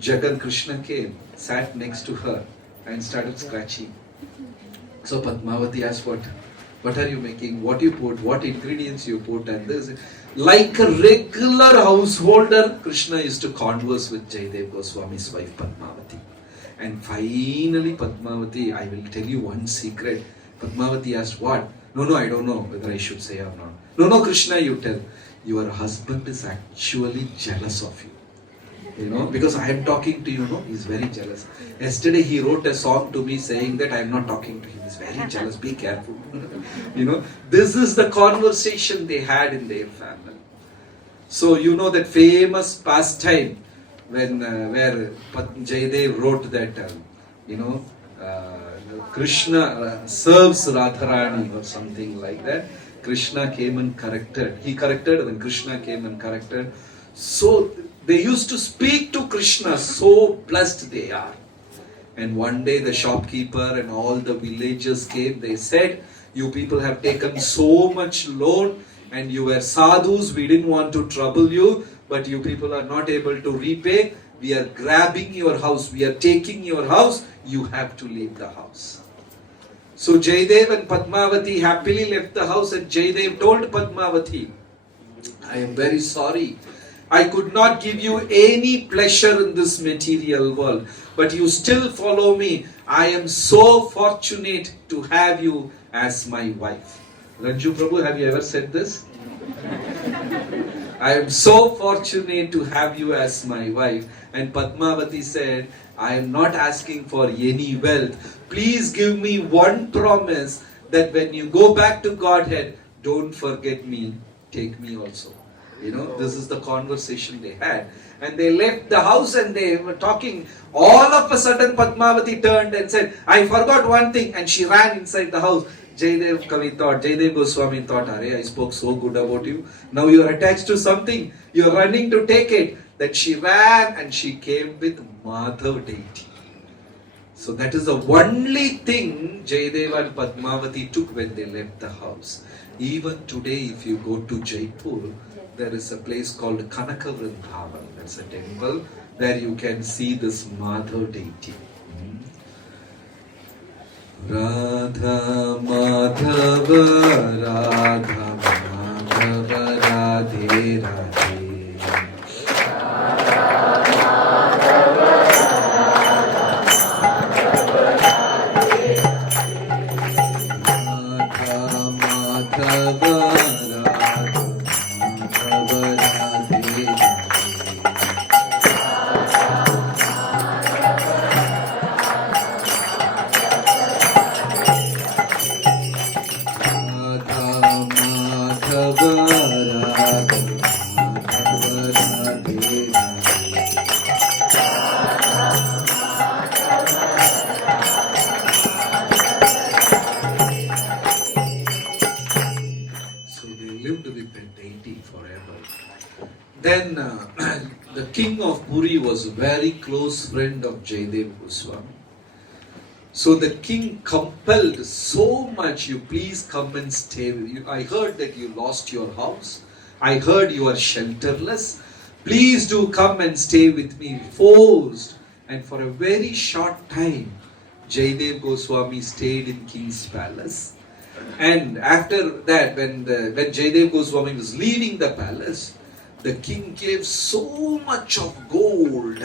Jagat Krishna came, sat next to her and started scratching. So Padmavati asked, what are you making? What you put? What ingredients you put? And this, like a regular householder, Krishna used to converse with Jayadev Goswami's wife Padmavati. And finally Padmavati, I will tell you one secret. Padmavati asked, what? No, I don't know whether I should say or not. No, Krishna, you tell. Your husband is actually jealous of you. Because I am talking to you, he's very jealous. Yesterday he wrote a song to me saying that I am not talking to him. He's very jealous, be careful. This is the conversation they had in their family. So that famous pastime when where Jayadev wrote that, Krishna serves Radharani or something like that. Krishna came and corrected. He corrected and then Krishna came and corrected. So they used to speak to Krishna, so blessed they are. And one day the shopkeeper and all the villagers came. They said, you people have taken so much load and you were sadhus. We didn't want to trouble you, but you people are not able to repay. We are grabbing your house. We are taking your house. You have to leave the house. So Jayadev and Padmavati happily left the house, and Jayadev told Padmavati, I am very sorry. I could not give you any pleasure in this material world, but you still follow me. I am so fortunate to have you as my wife. Ranju Prabhu, have you ever said this? I am so fortunate to have you as my wife. And Padmavati said, I am not asking for any wealth. Please give me one promise that when you go back to Godhead, don't forget me, take me also. This is the conversation they had. And they left the house and they were talking. All of a sudden Padmavati turned and said, I forgot one thing. And she ran inside the house. Jayadev Goswami thought, I spoke so good about you. Now you are attached to something. You are running to take it. Then she ran and she came with Madhav deity. So that is the only thing Jayadev and Padmavati took when they left the house. Even today, if you go to Jaipur, there is a place called Kanaka Vrindavan. That's a temple where you can see this Madhav deity. Radha Madhava, Radha Madhava, Radhe Radhe. Then the king of Puri was a very close friend of Jaidev Goswami. So the king compelled so much, you please come and stay with you. I heard that you lost your house. I heard you are shelterless. Please do come and stay with me. Forced. And for a very short time, Jaidev Goswami stayed in king's palace. And after that, when Jaidev Goswami was leaving the palace, the king gave so much of gold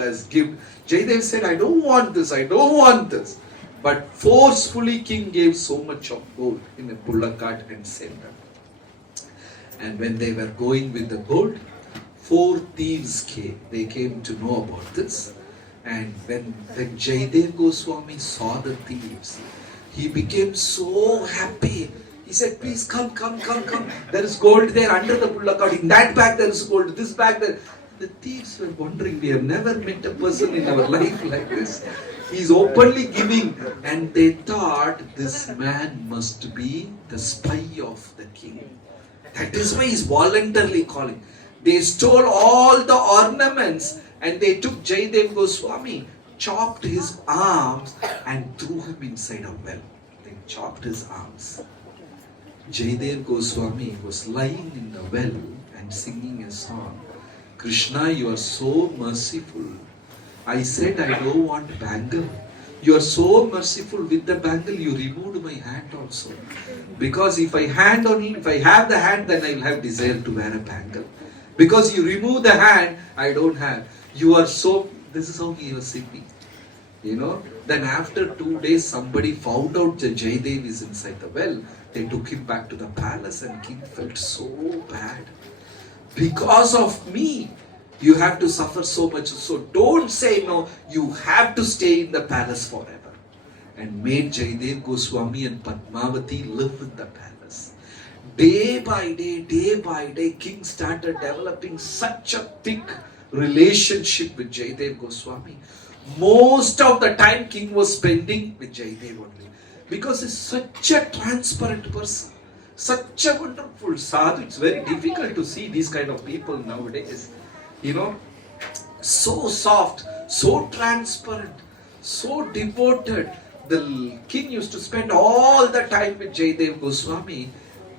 as gift. Jaidev said, I don't want this, I don't want this. But forcefully king gave so much of gold in a pullacart and sent them. And when they were going with the gold, 4 thieves came. They came to know about this. And when Jaidev Goswami saw the thieves, he became so happy. He said, please come. There is gold there under the pullacart. In that bag there is gold, this bag there. The thieves were wondering, we have never met a person in our life like this. He is openly giving. And they thought, this man must be the spy of the king. That is why he is voluntarily calling. They stole all the ornaments and they took Jaidev Goswami, chopped his arms and threw him inside a well. They chopped his arms. Jaidev Goswami was lying in the well and singing a song. Krishna, you are so merciful. I said I don't want bangle. You are so merciful with the bangle, you removed my hand also. Because if I have the hand, then I will have desire to wear a bangle. Because you remove the hand, I don't have. You are so, this is how he was singing. Then after 2 days, somebody found out that Jaidev is inside the well. They took him back to the palace and king felt so bad. Because of me, you have to suffer so much. So don't say no, you have to stay in the palace forever. And made Jaidev Goswami and Padmavati live in the palace. Day by day, king started developing such a thick relationship with Jaidev Goswami. Most of the time king was spending with Jaidev only. Because he's such a transparent person. Such a wonderful sadhu. It's very difficult to see these kind of people nowadays. So soft, so transparent, so devoted. The king used to spend all the time with Jaidev Goswami.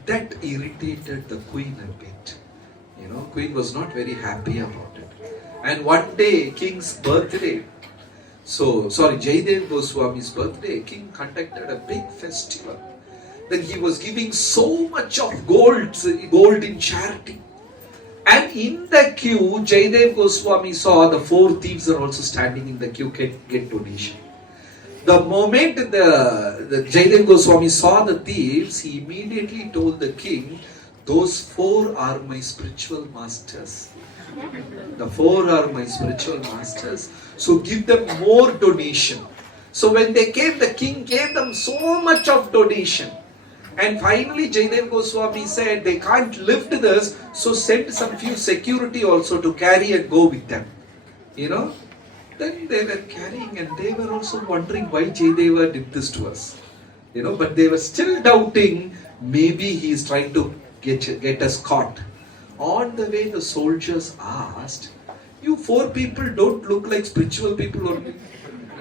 That irritated the queen a bit. Queen was not very happy about it. And one day, king's birthday, Jaidev Goswami's birthday, king conducted a big festival. Then he was giving so much of gold in charity. And in the queue, Jaidev Goswami saw the 4 thieves are also standing in the queue, get donation. The moment the Jaidev Goswami saw the thieves, he immediately told the king, those 4 are my spiritual masters. The 4 are my spiritual masters. So give them more donation. So when they came, the king gave them so much of donation. And finally Jaidev Goswami said, they can't lift this, so send some few security also to carry and go with them. Then they were carrying and they were also wondering why Jaideva did this to us. But they were still doubting, maybe he is trying to get us caught. On the way the soldiers asked, you 4 people don't look like spiritual people only.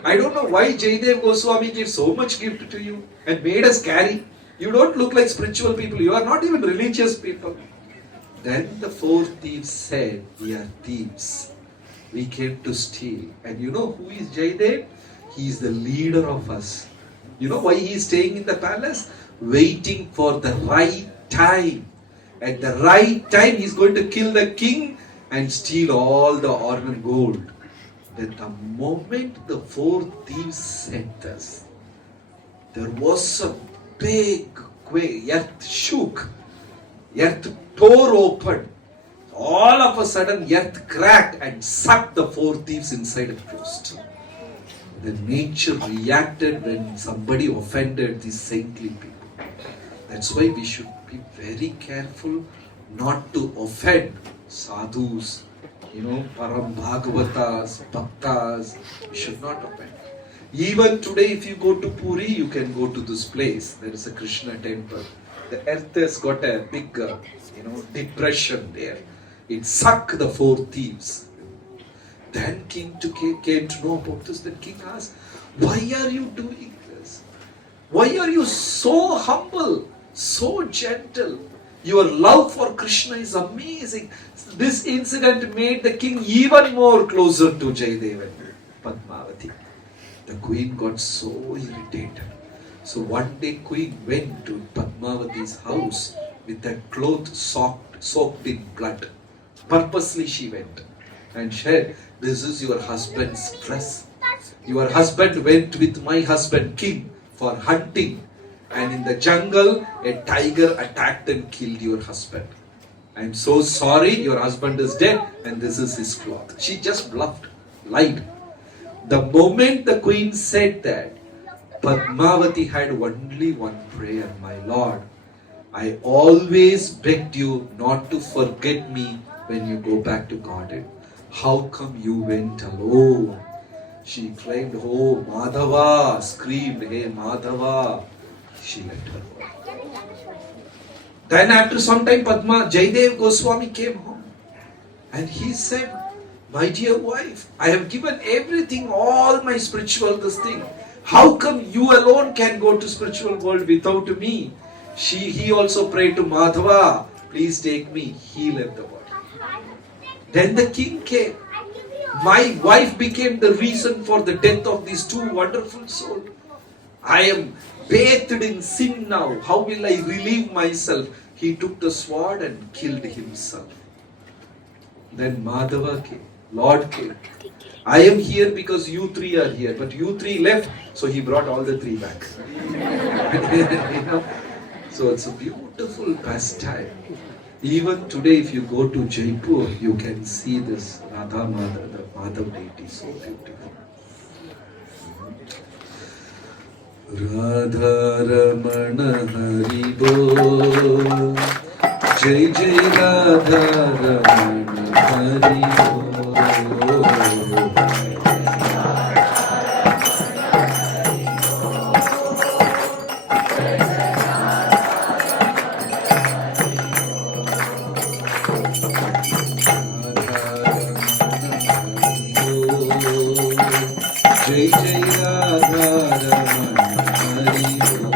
I don't know why Jaidev Goswami gave so much gift to you and made us carry. You don't look like spiritual people. You are not even religious people. Then the 4 thieves said, we are thieves. We came to steal. And you know who is Jaidev? He is the leader of us. You know why he is staying in the palace? Waiting for the right time. At the right time, he is going to kill the king and steal all the ornament gold. Then the moment the 4 thieves said this, there was a big quake. Earth shook. Earth tore open. All of a sudden, earth cracked and sucked the 4 thieves inside a ghost. The nature reacted when somebody offended these saintly people. That's why we should be very careful not to offend sadhus, param bhagavatas, bhaktas. We should not offend. Even today, if you go to Puri, you can go to this place. There is a Krishna temple. The earth has got a big, depression there. It sucked the four thieves. Then king came to know about this. Then king asked, why are you doing this? Why are you so humble, so gentle? Your love for Krishna is amazing. This incident made the king even more closer to Jayadeva and Padmavati. The queen got so irritated. So one day queen went to Padmavati's house with a cloth soaked in blood. Purposely she went and said, this is your husband's dress. Your husband went with my husband king for hunting, and in the jungle a tiger attacked and killed your husband. I am so sorry, your husband is dead and this is his cloth. She just bluffed, lied. The moment the queen said that, Padmavati had only one prayer. My Lord, I always begged you not to forget me when you go back to garden. How come you went alone? She claimed, oh Madhava, screamed, hey Madhava. She let her go. Then after some time, Jayadev Goswami came home and he said, my dear wife, I have given everything, all my spiritual this thing. How come you alone can go to spiritual world without me? He also prayed to Madhava, please take me. He left the world. Then the king came. My wife became the reason for the death of these two wonderful souls. I am bathed in sin now. How will I relieve myself? He took the sword and killed himself. Then Madhava came. Lord came. I am here because you three are here, but you three left, so he brought all the three back. You know? So it's a beautiful pastime. Even today, if you go to Jaipur, you can see this Radha Madhava, the Madhav deity, so beautiful. Radha Ramana Hari Bol, Jai Jai Radha Ramana Hari Bol. Jai Jai Radha Ramana Hari Bol. Jai Jai Radha Ramana Hari Bol.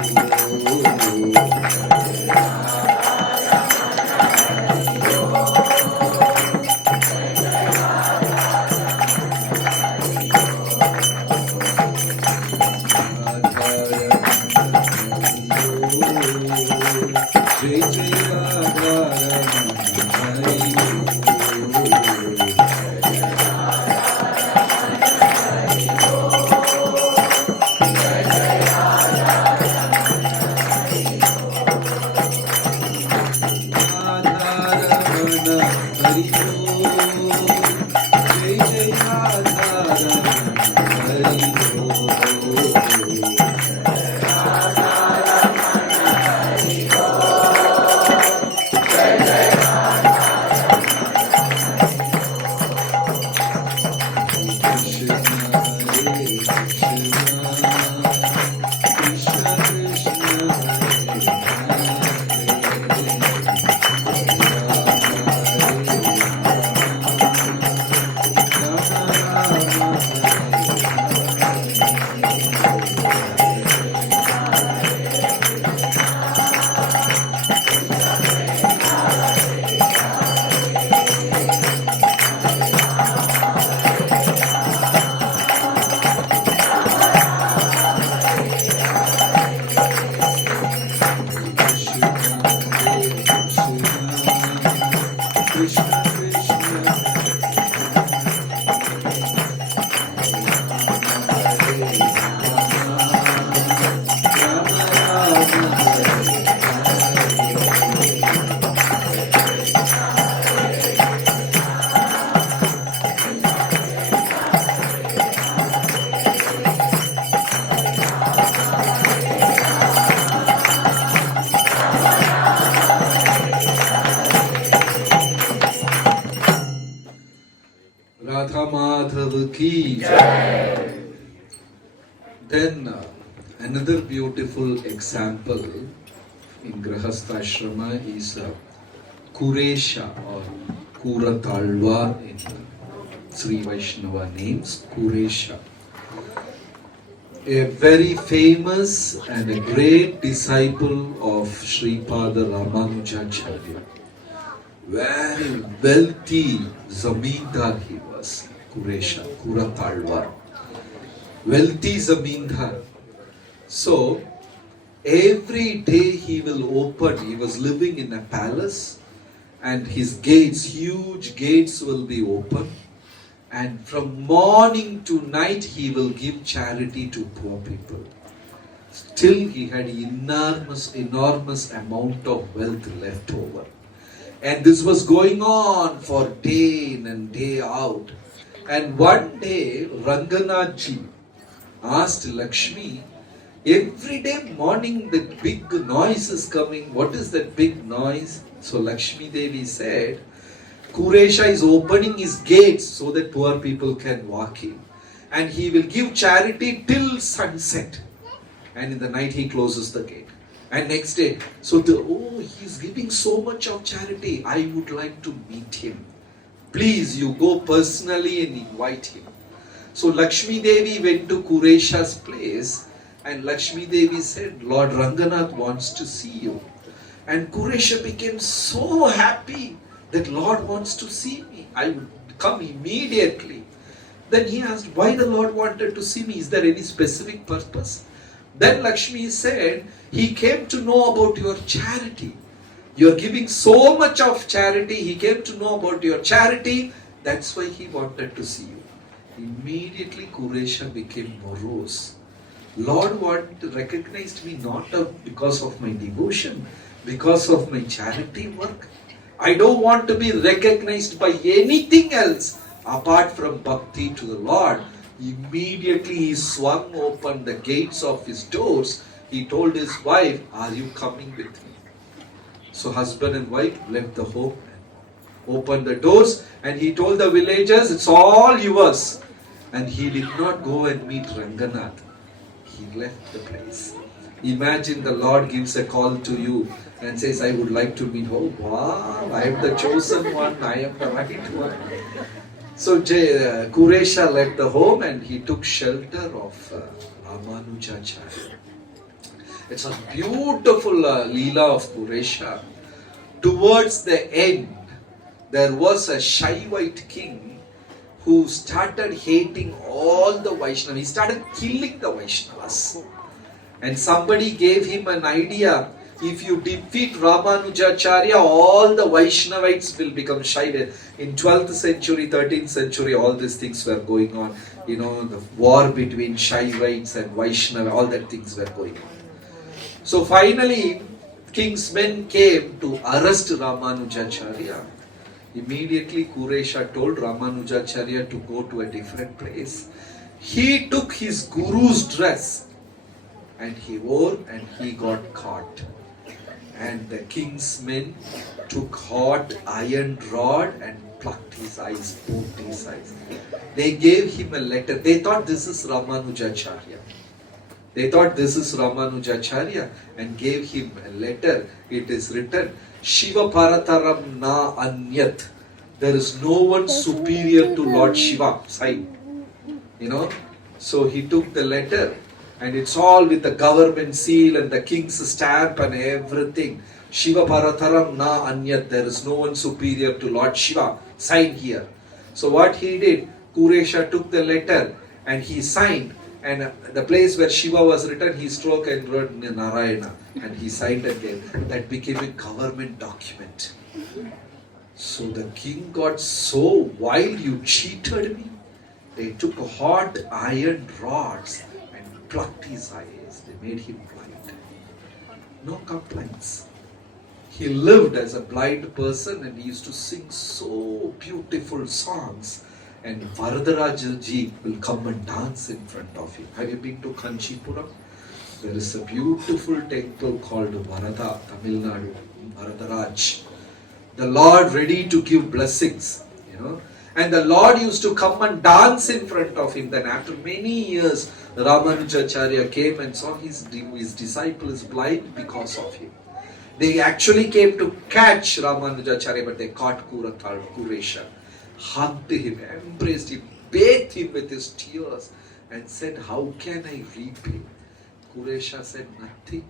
Radha Madhav ki Jai. Then another beautiful example in Grhasta Ashrama is Kuresha or Kuratalwa in Sri Vaishnava names, Kuresha. A very famous and a great disciple of Sripada Ramanujacharya. Very wealthy zamindar he was, Kuresha, Kuratalwa. Wealthy zamindar. So, every day he will open, he was living in a palace and his gates, huge gates will be open. And from morning to night he will give charity to poor people. Still he had enormous amount of wealth left over. And this was going on for day in and day out. And one day Ranganathji asked Lakshmi, every day morning the big noise is coming. What is that big noise? So Lakshmi Devi said, Kuresha is opening his gates so that poor people can walk in. And he will give charity till sunset. And in the night he closes the gate. And next day, he's giving so much of charity. I would like to meet him. Please, you go personally and invite him. So Lakshmi Devi went to Kuresha's place. And Lakshmi Devi said, Lord Ranganath wants to see you. And Kuresha became so happy that Lord wants to see me. I would come immediately. Then he asked, why the Lord wanted to see me? Is there any specific purpose? Then Lakshmi said, he came to know about your charity. You are giving so much of charity. He came to know about your charity. That's why he wanted to see you. Immediately Kuresha became morose. Lord recognized me not because of my devotion, because of my charity work. I don't want to be recognized by anything else apart from bhakti to the Lord. Immediately he swung open the gates of his doors. He told his wife, are you coming with me? So husband and wife left the home and opened the doors, and he told the villagers, it's all yours. And he did not go and meet Ranganath. He left the place. Imagine the Lord gives a call to you and says, I would like to meet. Oh wow, I am the chosen one, I am the right one. So Kuresha left the home and he took shelter of Ramanujacharya. It's a beautiful Leela of Kuresha. Towards the end, there was a Shaivite king who started hating all the Vaishnavas. He started killing the Vaishnavas. And somebody gave him an idea. If you defeat Ramanujacharya, all the Vaishnavites will become Shaiva. In 12th century, 13th century, all these things were going on. You know, the war between Shaivites and Vaishnava, all that things were going on. So finally, king's men came to arrest Ramanujacharya. Immediately Kuresha told Ramanujacharya to go to a different place. He took his guru's dress and he wore and he got caught. And the king's men took hot iron rod and plucked his eyes, both his eyes. They gave him a letter. They thought this is Ramanujacharya. And gave him a letter. It is written, Shiva Parataram na anyat. There is no one superior to Lord Shiva. Sign. So he took the letter. And it's all with the government seal and the king's stamp and everything. Shiva Parataram na anyat. There is no one superior to Lord Shiva. Sign here. So what he did, Kuresha took the letter and he signed. And the place where Shiva was written, he struck and wrote Narayana. And he signed again. That became a government document. So the king got so wild, you cheated me. They took hot iron rods and plucked his eyes. They made him blind. No complaints. He lived as a blind person and he used to sing so beautiful songs. And Varadarajaji will come and dance in front of him. Have you been to Kanchipuram? There is a beautiful temple called Varada, Tamil Nadu, Varadaraj. The Lord ready to give blessings, And the Lord used to come and dance in front of him. Then after many years, Ramanujacharya came and saw his disciple is blind because of him. They actually came to catch Ramanujacharya, but they caught Kuresha, hugged him, embraced him, bathed him with his tears, and said, "How can I repay?" Kuresha said, "Nothing.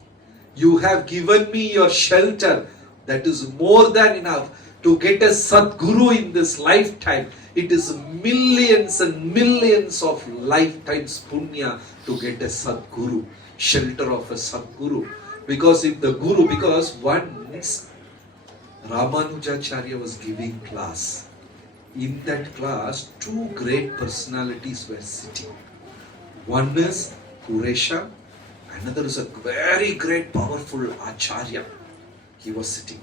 You have given me your shelter. That is more than enough to get a Sadguru in this lifetime. It is millions and millions of lifetimes punya to get a Sadguru, shelter of a Sadguru. Because once Ramanujacharya was giving class. In that class, two great personalities were sitting. One is Kuresha, another is a very great powerful Acharya. He was sitting.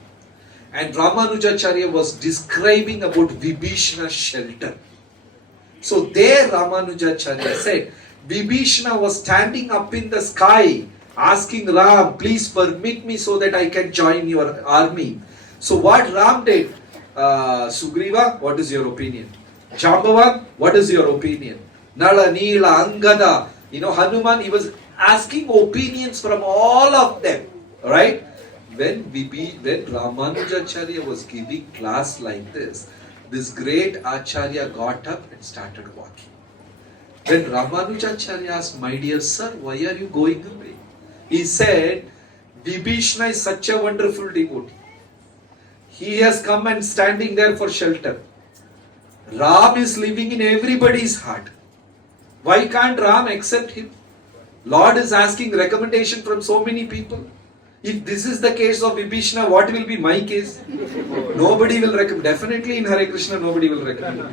And Ramanujacharya was describing about Vibhishana's shelter. So there Ramanujacharya said, Vibhishana was standing up in the sky asking Ram, please permit me so that I can join your army. So what Ram did, Sugriva, what is your opinion? Jambavan, what is your opinion? Nala, Neela, Angada, Hanuman, he was asking opinions from all of them. Right? When Ramanujacharya was giving class like this great Acharya got up and started walking. When Ramanujacharya asked, my dear sir, why are you going away? He said, Vibhishana is such a wonderful devotee. He has come and standing there for shelter. Ram is living in everybody's heart. Why can't Ram accept him? Lord is asking recommendation from so many people. If this is the case of Vibhishana, what will be my case? Nobody will recommend. Definitely in Hare Krishna, nobody will recommend.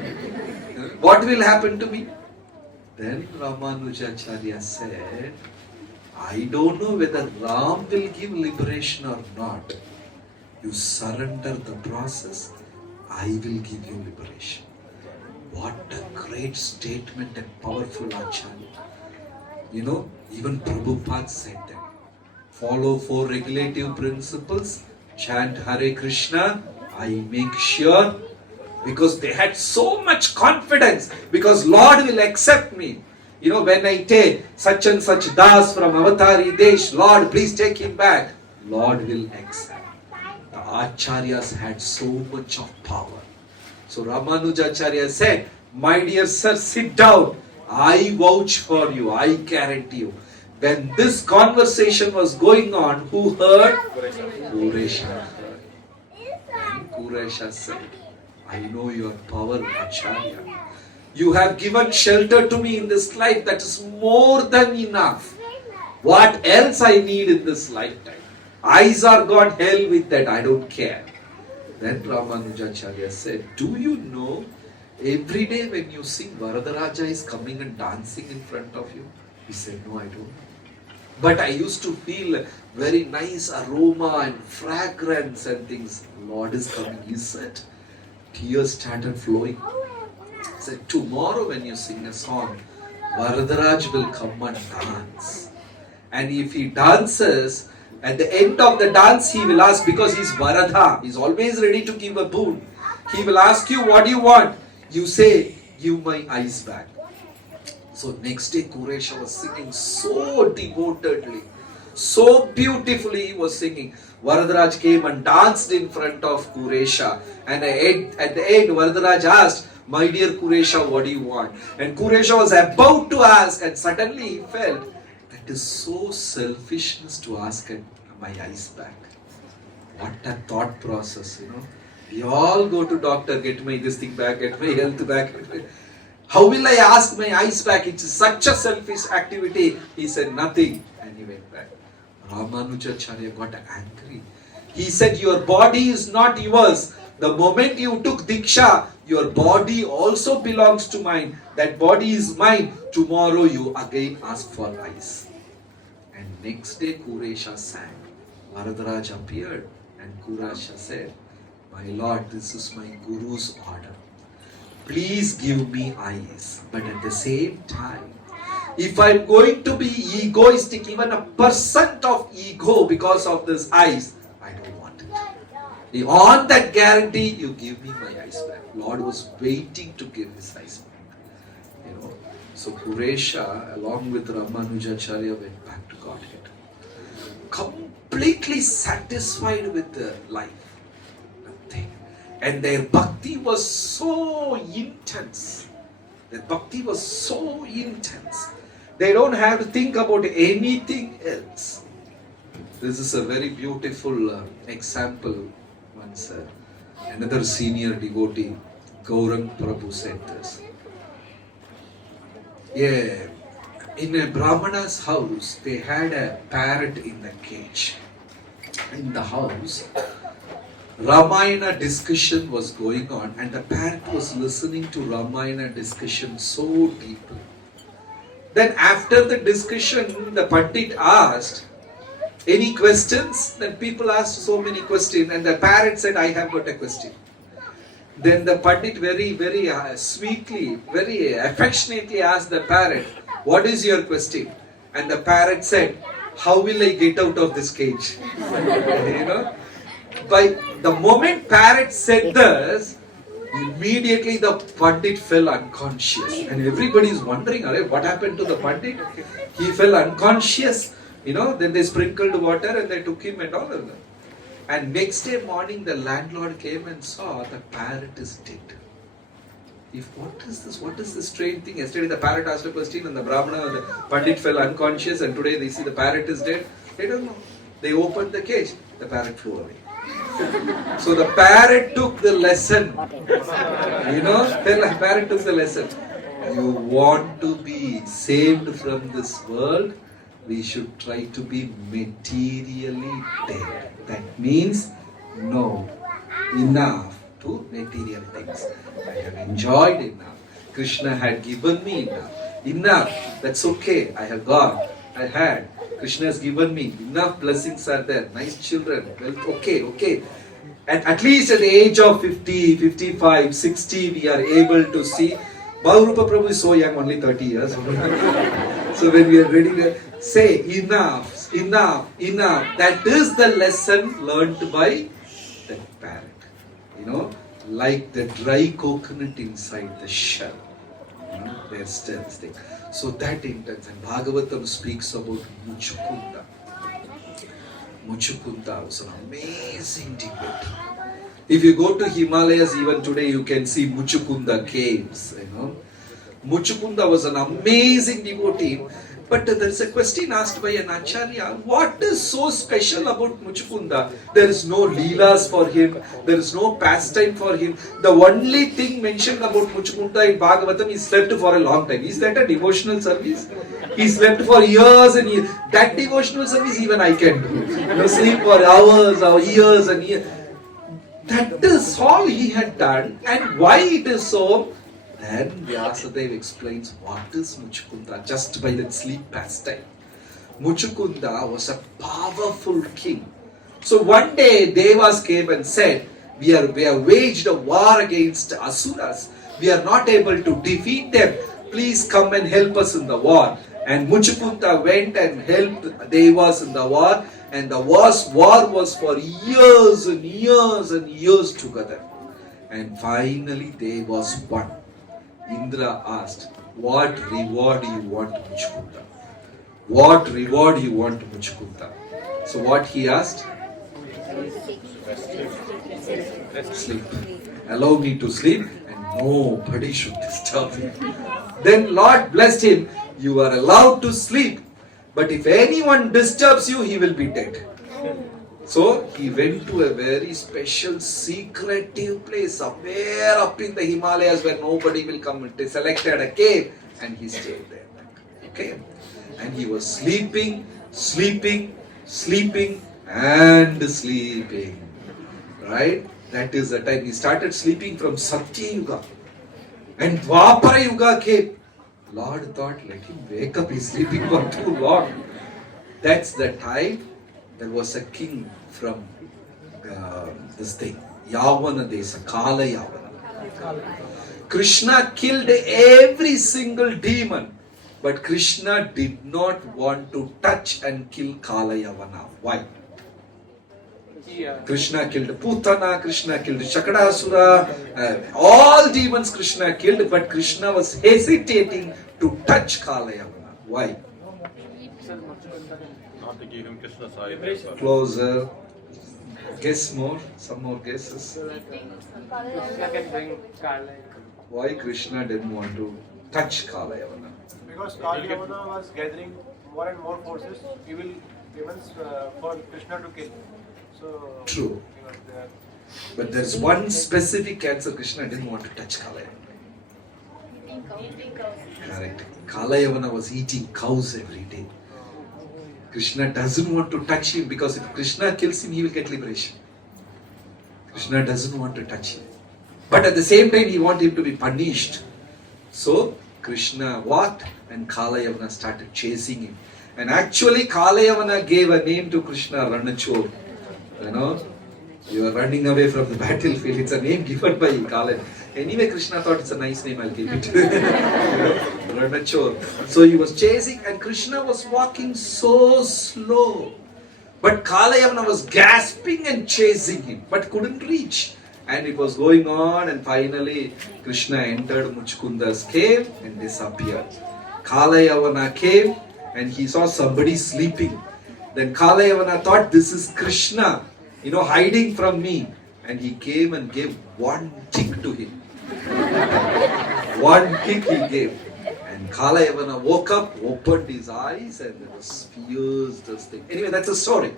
What will happen to me? Then Ramanujacharya said, I don't know whether Ram will give liberation or not. You surrender the process, I will give you liberation. What a great statement and powerful Acharya. Even Prabhupada said that. Follow 4 regulative principles, chant Hare Krishna, I make sure, because they had so much confidence, because Lord will accept me. When I take such and such Das from Avataridesh, Lord, please take him back. Lord will accept. The Acharyas had so much of power. So Ramanujacharya said, my dear sir, sit down. I vouch for you. I guarantee you. When this conversation was going on, who heard? Kuresha heard. And Kuresha said, I know your power, Acharya. You have given shelter to me in this life. That is more than enough. What else I need in this lifetime? Eyes are gone, hell with that. I don't care. Then Ramanujacharya said, do you know, every day when you sing, Varadaraja is coming and dancing in front of you? He said, no, I don't. But I used to feel very nice aroma and fragrance and things. Lord is coming. He said, tears started flowing. He said, tomorrow when you sing a song, Varadaraj will come and dance. And if he dances, at the end of the dance he will ask, because he's Varadha, he's always ready to give a boon. He will ask you, what do you want? You say, give my eyes back. So next day Kuresha was singing so devotedly, so beautifully he was singing. Varadaraj came and danced in front of Kuresha, and at the end Varadaraj asked, my dear Kuresha, what do you want? And Kuresha was about to ask, and suddenly he felt, that is so selfishness to ask my eyes back. What a thought process, We all go to doctor, get my this thing back, get my health back. How will I ask my eyes back? It's such a selfish activity. He said nothing, and he went back. Ramanujacharya got angry. He said, your body is not yours. The moment you took Diksha, your body also belongs to mine. That body is mine. Tomorrow you again ask for eyes. And next day Kuresha sang. Varadaraj appeared, and Kuresha said, my Lord, this is my Guru's order. Please give me eyes. But at the same time, if I'm going to be egoistic, even a % of ego because of this eyes, I don't want it. On that guarantee, you give me my eyes back. Lord was waiting to give his eyes back. So Kuresha, along with Ramanujacharya, went back to Godhead. completely satisfied with the life. Nothing. And their bhakti was so intense. Their bhakti was so intense. They don't have to think about anything else. This is a very beautiful example. Once another senior devotee, Gaurang Prabhu, said this. Yeah, in a Brahmana's house, they had a parrot in the cage. In the house, Ramayana discussion was going on, and the parrot was listening to Ramayana discussion so deeply. Then after the discussion, the Pandit asked, any questions? Then people asked so many questions, and the parrot said, I have got a question. Then the Pandit very sweetly, very affectionately asked the parrot, what is your question? And the parrot said, how will I get out of this cage? You know, by the moment parrot said this, immediately the Pandit fell unconscious. And everybody is wondering, what happened to the Pandit? He fell unconscious. You know, then they sprinkled water and they took him and all of that. And next day morning, the landlord came and saw the parrot is dead. What is this? What is this strange thing? Yesterday the parrot asked a question and the Brahmana, the Pandit fell unconscious, and today they see the parrot is dead. They don't know. They opened the cage. The parrot flew away. So the parrot took the lesson. You know, the parrot took the lesson. You want to be saved from this world, we should try to be materially dead. That means no, enough to material things. I have enjoyed enough. Krishna had given me enough. Enough. That's okay. I have got. I had. Krishna has given me. Enough blessings are there. Nice children. Well, okay. And at least at the age of 50, 55, 60, we are able to see. Bhagavatamritam Prabhu is so young, only 30 years. So when we are ready to say enough. That is the lesson learned by the parrot. You know, like the dry coconut inside the shell. You know, they're still thing. So that intense. And Bhagavatam speaks about Muchukunda. Muchukunda was an amazing devotee. If you go to Himalayas even today, you can see Muchukunda caves. You know, Muchukunda was an amazing devotee. But there is a question asked by an acharya, what is so special about Muchukunda? There is no leelas for him, there is no pastime for him. The only thing mentioned about Muchukunda in Bhagavatam, he slept for a long time. Is that a devotional service? He slept for years and years. That devotional service even I can do. You know, sleep for hours or years and years. That is all he had done. And why it is so? Then Vyasadeva explains what is Muchukunda just by that sleep pastime. Muchukunda was a powerful king. So one day Devas came and said, we have waged a war against Asuras. We are not able to defeat them. Please come and help us in the war. And Muchukunda went and helped Devas in the war. And the war was for years and years and years together. And finally Devas won. Indra asked, what reward do you want, Muchukunda? What reward you want, Muchukunda? So what he asked? Sleep. Allow me to sleep and nobody should disturb me. Then Lord blessed him. You are allowed to sleep, but if anyone disturbs you, he will be dead. So he went to a very special secretive place somewhere up in the Himalayas where nobody will come. They selected a cave and he stayed there. Okay. And he was sleeping and sleeping. Right? That is the time he started sleeping from Satya Yuga. And Dwapara Yuga came. Lord thought, let him wake up, he's sleeping for too long. That's the time there was a king from this thing, Yavana Desa, Kala Yavana. Krishna killed every single demon, but Krishna did not want to touch and kill Kala Yavana. Why? Krishna killed Putana, Krishna killed Shakadasura, all demons Krishna killed, but Krishna was hesitating to touch Kala Yavana. Why? Not to give him Krishna side. Closer. Guess more. Some more guesses. Krishna can bring Kala. Why Krishna didn't want to touch Kalayavana? Because Kalayavana was gathering more and more forces, evil demons for Krishna to kill. So True. he was there. But there's one specific answer. Krishna didn't want to touch Kalayavana. Correct. Kalayavana was eating cows every day. Krishna doesn't want to touch him because if Krishna kills him, he will get liberation. Krishna doesn't want to touch him. But at the same time, he wants him to be punished. So, Krishna walked and Kalayavana started chasing him. And actually, Kalayavana gave a name to Krishna, Ranachor. You know, you are running away from the battlefield. It's a name given by Kalayavana. Anyway, Krishna thought it's a nice name, I'll give it. Ranachor. So he was chasing and Krishna was walking so slow. But Kalayavana was gasping and chasing him, but couldn't reach. And it was going on and finally Krishna entered Muchkunda's cave and disappeared. Kalayavana came and he saw somebody sleeping. Then Kalayavana thought, this is Krishna, hiding from me. And he came and gave one kick to him. One kick he gave. And Kalayavana woke up, opened his eyes, and there was fierce this thing. Anyway, that's a story.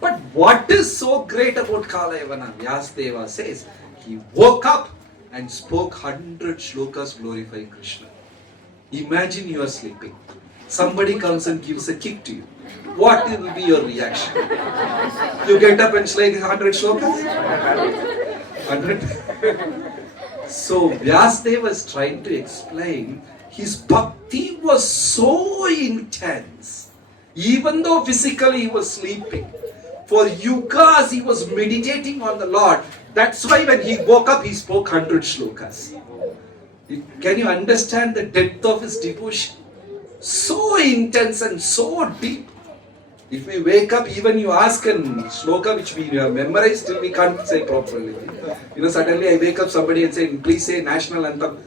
But what is so great about Kalayavana? Vyasadeva says, he woke up and spoke 100 shlokas glorifying Krishna. Imagine you are sleeping. Somebody comes and gives a kick to you. What will be your reaction? You get up and say 100 shlokas? 100? So Vyasadeva was trying to explain his bhakti was so intense. Even though physically he was sleeping, for yugas he was meditating on the Lord. That's why when he woke up he spoke 100 shlokas. Can you understand the depth of his devotion? So intense and so deep. If we wake up, even you ask a shloka which we have memorized, still we can't say properly. Suddenly I wake up somebody and say, please say national anthem.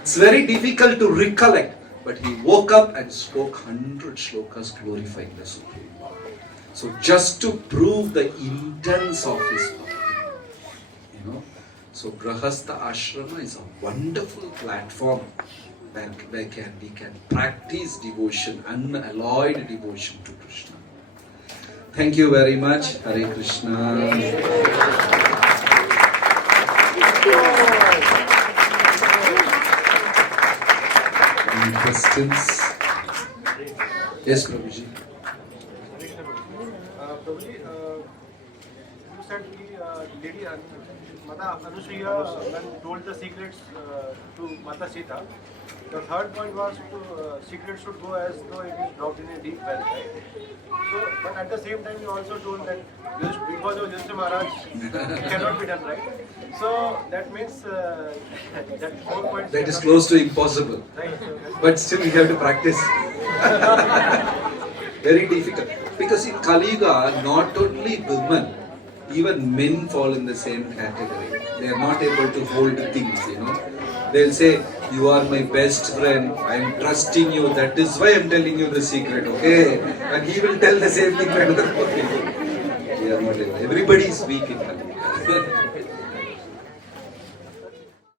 It's very difficult to recollect. But he woke up and spoke 100 shlokas glorifying the Supreme Lord. So just to prove the intense of his bhakti. So Grhasta Ashrama is a wonderful platform where we can practice devotion, unalloyed devotion to Krishna. Thank you very much. Hare Krishna. Any questions? Yes, Prabhuji. Prabhuji, you said Lady Mata Anusuya when told the secrets to Mata Sita. The third point was secrets should go as though it is dropped in a deep well, right? So, but at the same time, you also told that because of Yudhishthira Maharaj, it cannot be done, right? So that means that 4 points. That is close to impossible. Right. But still we have to practice. Very difficult. Because in Kali Yuga, not only women, even men fall in the same category. They are not able to hold things, They'll say, you are my best friend, I am trusting you, that is why I am telling you the secret, okay? And he will tell the same thing to another people. We are not able. Everybody is weak in Kali Yuga.